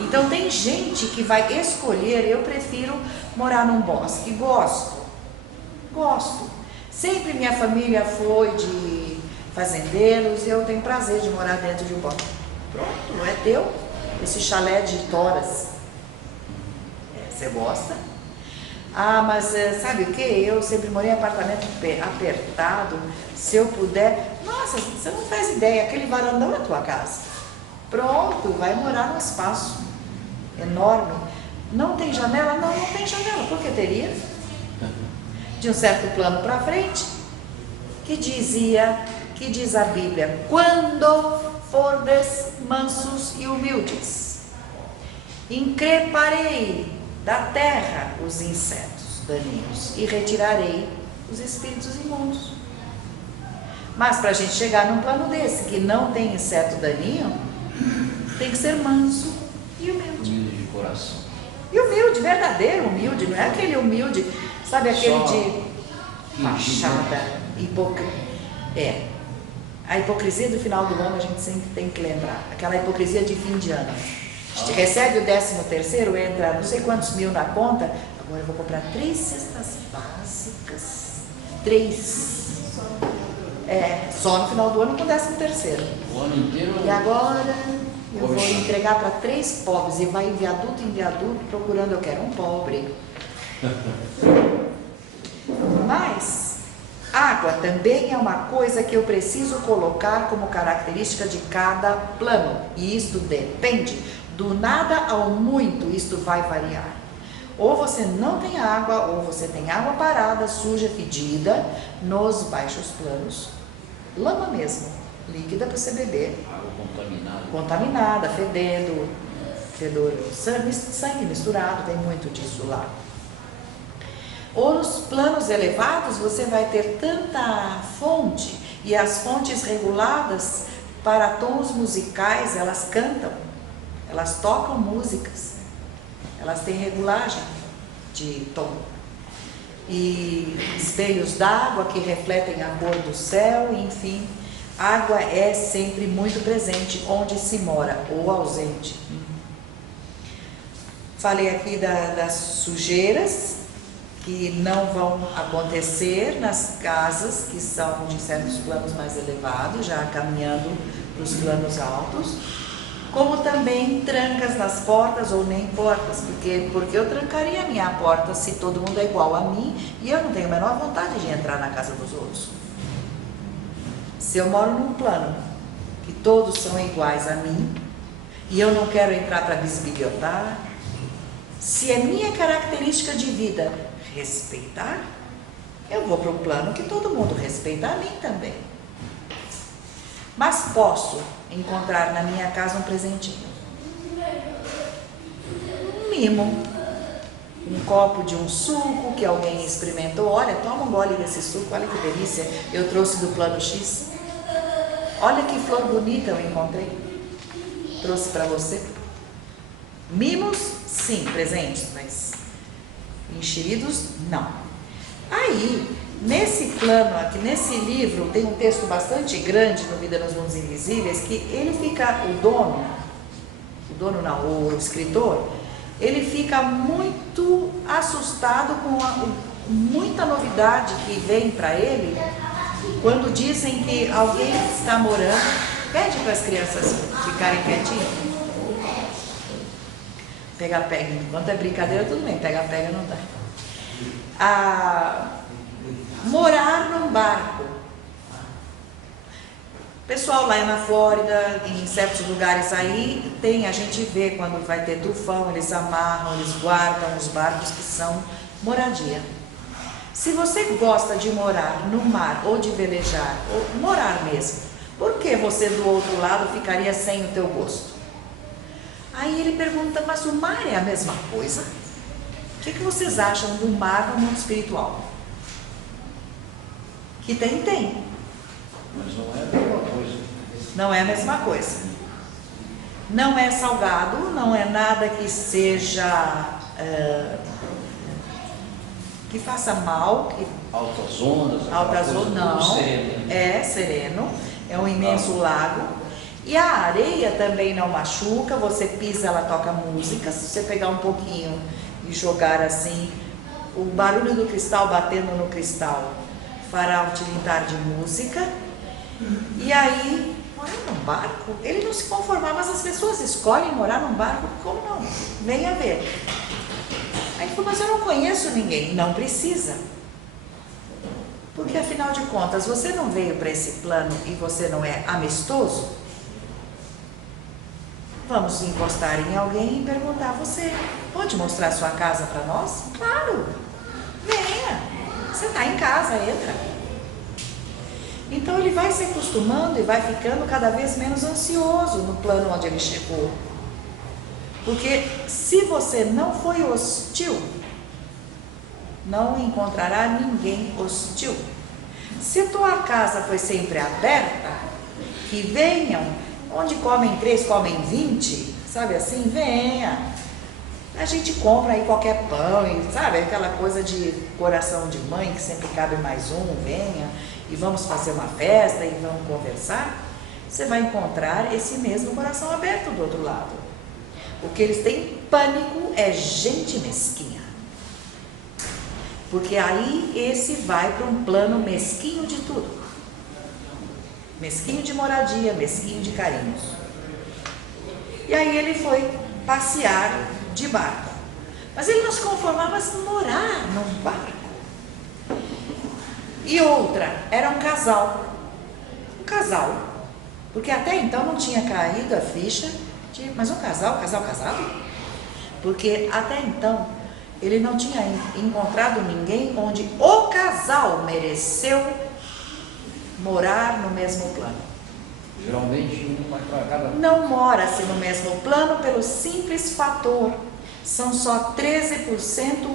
Então, tem gente que vai escolher, eu prefiro morar num bosque. Gosto. Sempre minha família foi de fazendeiros e eu tenho prazer de morar dentro de um bosque. Pronto, não é teu? Esse chalé de toras. Você gosta? Ah, mas sabe o que? Eu sempre morei em apartamento apertado. Se eu puder... Nossa, você não faz ideia, aquele varandão na tua casa. Pronto, vai morar num espaço enorme. Não tem janela? Não, não tem janela. Por que teria? De um certo plano para frente, que diz a Bíblia, quando fordes mansos e humildes, increparei da terra os insetos daninhos e retirarei os espíritos imundos. Mas para a gente chegar num plano desse, que não tem inseto daninho, tem que ser manso e humilde. Humilde de coração. E humilde, verdadeiro humilde, não é aquele humilde, sabe, aquele Só de fachada, a hipocrisia do final do ano a gente sempre tem que lembrar, aquela hipocrisia de fim de ano. A gente recebe o 13º, entra não sei quantos mil na conta, agora eu vou comprar 3 cestas básicas, 3. Só no final do ano com o 13º. O ano inteiro. E agora eu vou entregar para 3 pobres e vai em viaduto procurando, eu quero um pobre. Mas água também é uma coisa que eu preciso colocar como característica de cada plano. E isto depende. Do nada ao muito, isto vai variar. Ou você não tem água, ou você tem água parada, suja, fedida, nos baixos planos. Lama mesmo, líquida para você beber. Água contaminada. Contaminada, fedendo, fedor, sangue misturado, tem muito disso lá. Ou nos planos elevados você vai ter tanta fonte, e as fontes reguladas para tons musicais, elas cantam, elas tocam músicas, elas têm regulagem de tom. E espelhos d'água que refletem a cor do céu, enfim, água é sempre muito presente onde se mora, ou ausente. Falei aqui das sujeiras, que não vão acontecer nas casas que são de certos planos mais elevados, já caminhando para os planos altos, como também trancas nas portas ou nem portas, porque eu trancaria a minha porta se todo mundo é igual a mim e eu não tenho a menor vontade de entrar na casa dos outros. Se eu moro num plano que todos são iguais a mim e eu não quero entrar para bisbilhotar, se é minha característica de vida respeitar, eu vou para um plano que todo mundo respeita a mim também. Mas posso encontrar na minha casa um presentinho, um mimo, um copo de um suco que alguém experimentou. Olha, toma um gole desse suco, olha que delícia, eu trouxe do plano X. Olha que flor bonita eu encontrei, trouxe para você. Mimos, sim, presentes, mas enxeridos, não. Aí, nesse plano aqui, nesse livro, tem um texto bastante grande no Vida nos Mundos Invisíveis, que ele fica, o dono não, o escritor, ele fica muito assustado com muita novidade que vem para ele, quando dizem que alguém está morando. Pede para as crianças ficarem quietinhas. Pega, enquanto é brincadeira tudo bem, pega, não dá. Morar num barco. Pessoal lá na Flórida, em certos lugares aí, a gente vê quando vai ter tufão, eles amarram, eles guardam os barcos que são moradia. Se você gosta de morar no mar ou de velejar, ou morar mesmo, por que você do outro lado ficaria sem o teu gosto? Aí ele pergunta, mas o mar é a mesma coisa? O que vocês acham do mar no mundo espiritual? Que tem. Mas não é a mesma coisa. Não é a mesma coisa. Não é salgado, não é nada que seja... que faça mal. Altas ondas, não. Sereno. É sereno, é um imenso lago. E a areia também não machuca, você pisa, ela toca música. Se você pegar um pouquinho e jogar assim, o barulho do cristal batendo no cristal fará um tilintar de música. E aí, morar num barco, ele não se conformar, mas as pessoas escolhem morar num barco, como não? Venha ver. Aí Ele falou, mas eu não conheço ninguém. Não precisa. Porque afinal de contas, você não veio para esse plano e você não é amistoso? Vamos encostar em alguém e perguntar, você pode mostrar sua casa para nós? Claro, venha, você está em casa, entra. Então ele vai se acostumando e vai ficando cada vez menos ansioso no plano onde ele chegou. Porque se você não foi hostil, não encontrará ninguém hostil. Se tua casa foi sempre aberta, que venham, onde comem 3, comem 20, sabe assim, venha. A gente compra aí qualquer pão, e, sabe, aquela coisa de coração de mãe, que sempre cabe mais um, venha, e vamos fazer uma festa e vamos conversar. Você vai encontrar esse mesmo coração aberto do outro lado. O que eles têm pânico é gente mesquinha. Porque aí esse vai para um plano mesquinho de tudo. Mesquinho de moradia, mesquinho de carinhos. E aí ele foi passear de barco. Mas ele não se conformava em morar num barco. E outra, era um casal. Um casal. Porque até então não tinha caído a ficha de, mas um casal casado? Porque até então ele não tinha encontrado ninguém onde o casal mereceu morar no mesmo plano. Geralmente um vai para cada... Não mora-se no mesmo plano pelo simples fator. São só 13%,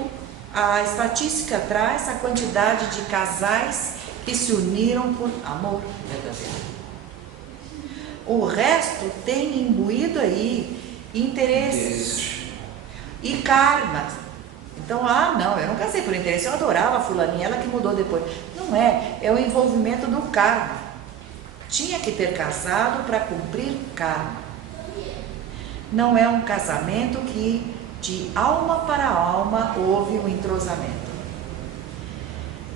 a estatística traz a quantidade de casais que se uniram por amor verdadeiro. O resto tem imbuído aí interesses e karma. Então, não, eu não casei por interesse, eu adorava a fulaninha, ela que mudou depois. Não é o envolvimento do karma. Tinha que ter casado para cumprir karma. Não é um casamento que de alma para alma houve um entrosamento.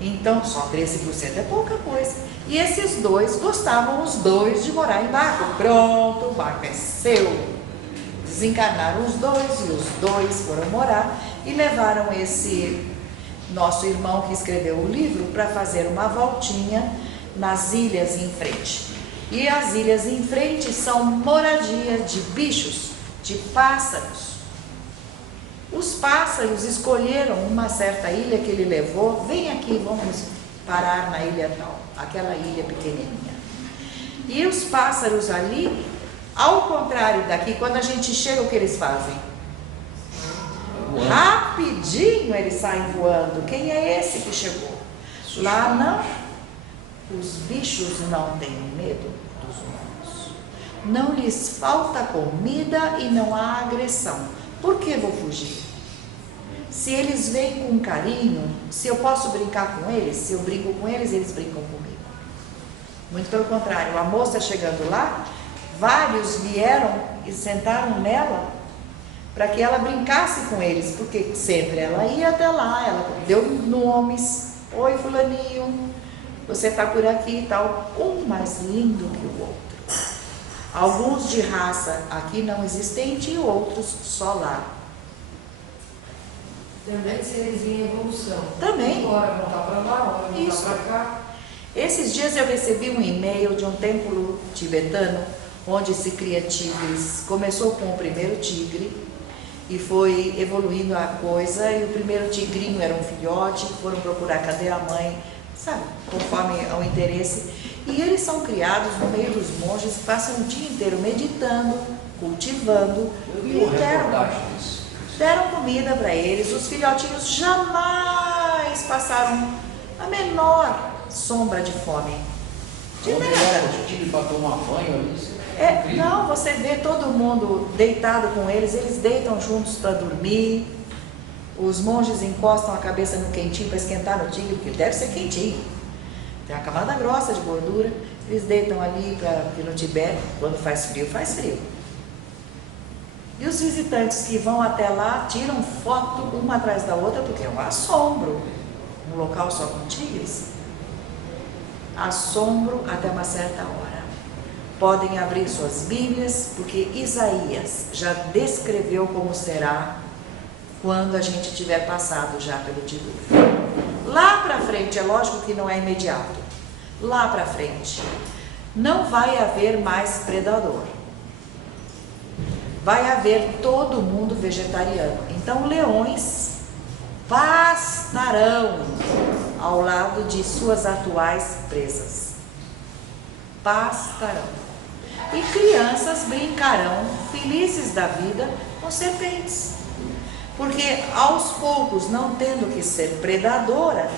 Então, só 13% é pouca coisa. E esses dois gostavam, os dois, de morar em barco. Pronto, o barco é seu. Desencarnaram os dois e os dois foram morar e levaram esse nosso irmão que escreveu o livro para fazer uma voltinha nas ilhas em frente. E as ilhas em frente são moradias de bichos, de pássaros. Os pássaros escolheram uma certa ilha que ele levou. Vem aqui, vamos parar na ilha tal, aquela ilha pequenininha. E os pássaros ali, ao contrário daqui, quando a gente chega, o que eles fazem? Rapidinho eles saem voando. Quem é esse que chegou? Lá não. Os bichos não têm medo dos humanos. Não lhes falta comida e não há agressão. Por que vou fugir? Se eles vêm com carinho, se eu posso brincar com eles, se eu brinco com eles, eles brincam comigo. Muito pelo contrário, a moça chegando lá, vários vieram e sentaram nela para que ela brincasse com eles, porque sempre ela ia até lá, ela deu nomes. Oi, fulaninho, você está por aqui e tal. Um mais lindo que o outro. Alguns de raça aqui não existente e outros só lá. Também se eles vêm em evolução. Também. Hora voltar para lá, hora voltar para cá. Esses dias eu recebi um e-mail de um templo tibetano onde se cria tigres. Começou com o primeiro tigre e foi evoluindo a coisa, e o primeiro tigrinho era um filhote, foram procurar cadê a mãe, sabe, conforme o interesse. E eles são criados no meio dos monges, passam o dia inteiro meditando, cultivando, e deram comida para eles. Os filhotinhos jamais passaram a menor sombra de fome. De nada. Tive para tomar banho ali. Não, você vê todo mundo deitado com eles, eles deitam juntos para dormir. Os monges encostam a cabeça no quentinho para esquentar no tigre, porque deve ser quentinho. Tem uma camada grossa de gordura. Eles deitam ali, porque no Tibete, quando faz frio, faz frio. E os visitantes que vão até lá tiram foto uma atrás da outra, porque é um assombro. Um local só com tigres. Assombro até uma certa hora. Podem abrir suas Bíblias, porque Isaías já descreveu como será quando a gente tiver passado já pelo dilúvio. Lá para frente, é lógico que não é imediato. Lá para frente, não vai haver mais predador. Vai haver todo mundo vegetariano. Então, leões pastarão ao lado de suas atuais presas. Pastarão. E crianças brincarão felizes da vida com serpentes. Porque aos poucos, não tendo que ser predadora,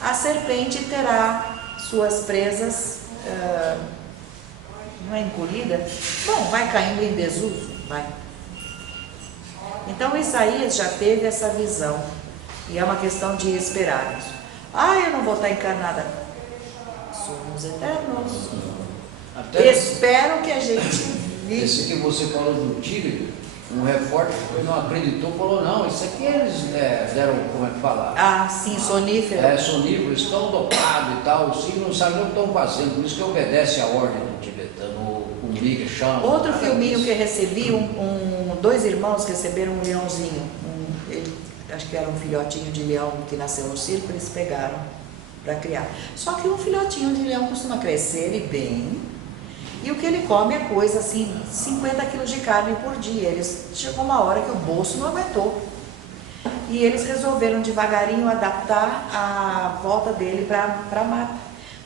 a serpente terá suas presas, não é encolhida? Bom, vai caindo em desuso, vai. Então Isaías já teve essa visão, e é uma questão de esperarmos. Eu não vou estar encarnada. Somos eternos. Espero que a gente... Esse que você falou do tigre, um repórter não acreditou, falou, não, isso aqui eles deram, como é que fala? Sim, sonífero. Sonífero, estão dopados e tal, sim, não sabem o que estão fazendo, por isso que obedece a ordem do tibetano, o Liga chama. Outro filminho que eu recebi, dois irmãos receberam um leãozinho, acho que era um filhotinho de leão que nasceu no circo, eles pegaram para criar. Só que um filhotinho de leão costuma crescer e bem, e o que ele come é coisa assim, 50 quilos de carne por dia. Chegou uma hora que o bolso não aguentou. E eles resolveram devagarinho adaptar a volta dele para a mata.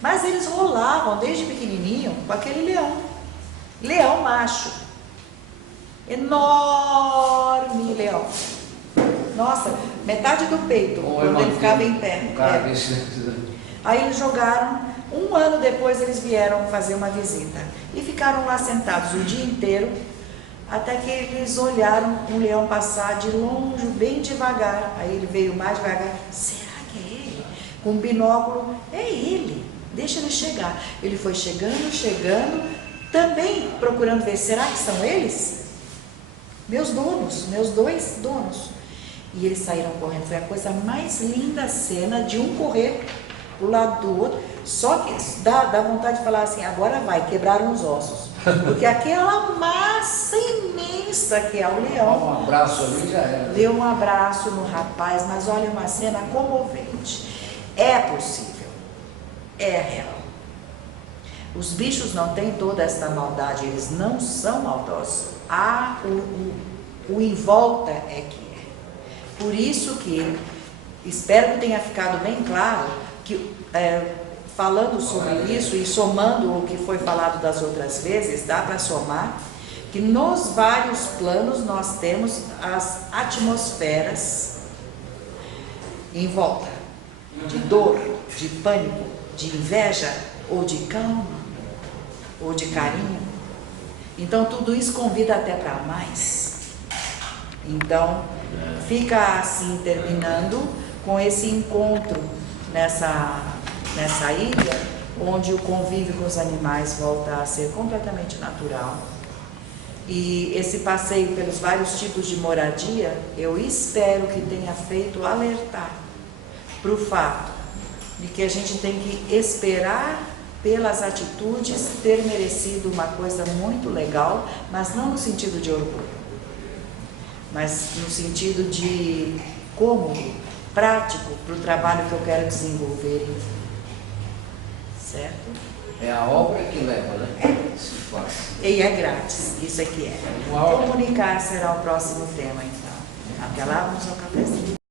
Mas eles rolavam desde pequenininho com aquele leão. Leão macho. Enorme leão. Nossa, metade do peito, quando ele ficava em pé. Aí eles jogaram. Um ano depois eles vieram fazer uma visita e ficaram lá sentados o dia inteiro, até que eles olharam um leão passar de longe, bem devagar. Aí ele veio mais devagar. Será que é ele? Com um binóculo, é ele, deixa ele chegar. Ele foi chegando, também procurando ver, será que são eles? Meus donos, meus dois donos. E eles saíram correndo, foi a coisa mais linda cena de um correr pro lado do outro. Só que dá vontade de falar assim, agora vai, quebraram os ossos. Porque aquela massa imensa que é o leão. Um abraço ali já era. Deu um abraço no rapaz, mas olha, uma cena comovente. É possível, é real. Os bichos não têm toda esta maldade, eles não são maldosos. O em volta é que é. Por isso que, espero que tenha ficado bem claro, que falando sobre isso e somando o que foi falado das outras vezes, dá para somar que nos vários planos nós temos as atmosferas em volta de dor, de pânico, de inveja, ou de calma, ou de carinho. Então tudo isso convida até para mais. Então fica assim terminando com esse encontro nessa ilha, onde o convívio com os animais volta a ser completamente natural. E esse passeio pelos vários tipos de moradia, eu espero que tenha feito alertar para o fato de que a gente tem que esperar pelas atitudes ter merecido uma coisa muito legal, mas não no sentido de orgulho, mas no sentido de cômodo, prático para o trabalho que eu quero desenvolver. Certo? É a obra que leva, né? Se faz. E é grátis, isso aqui é. Comunicar será o próximo tema, então. Até lá, vamos ao cafezinho.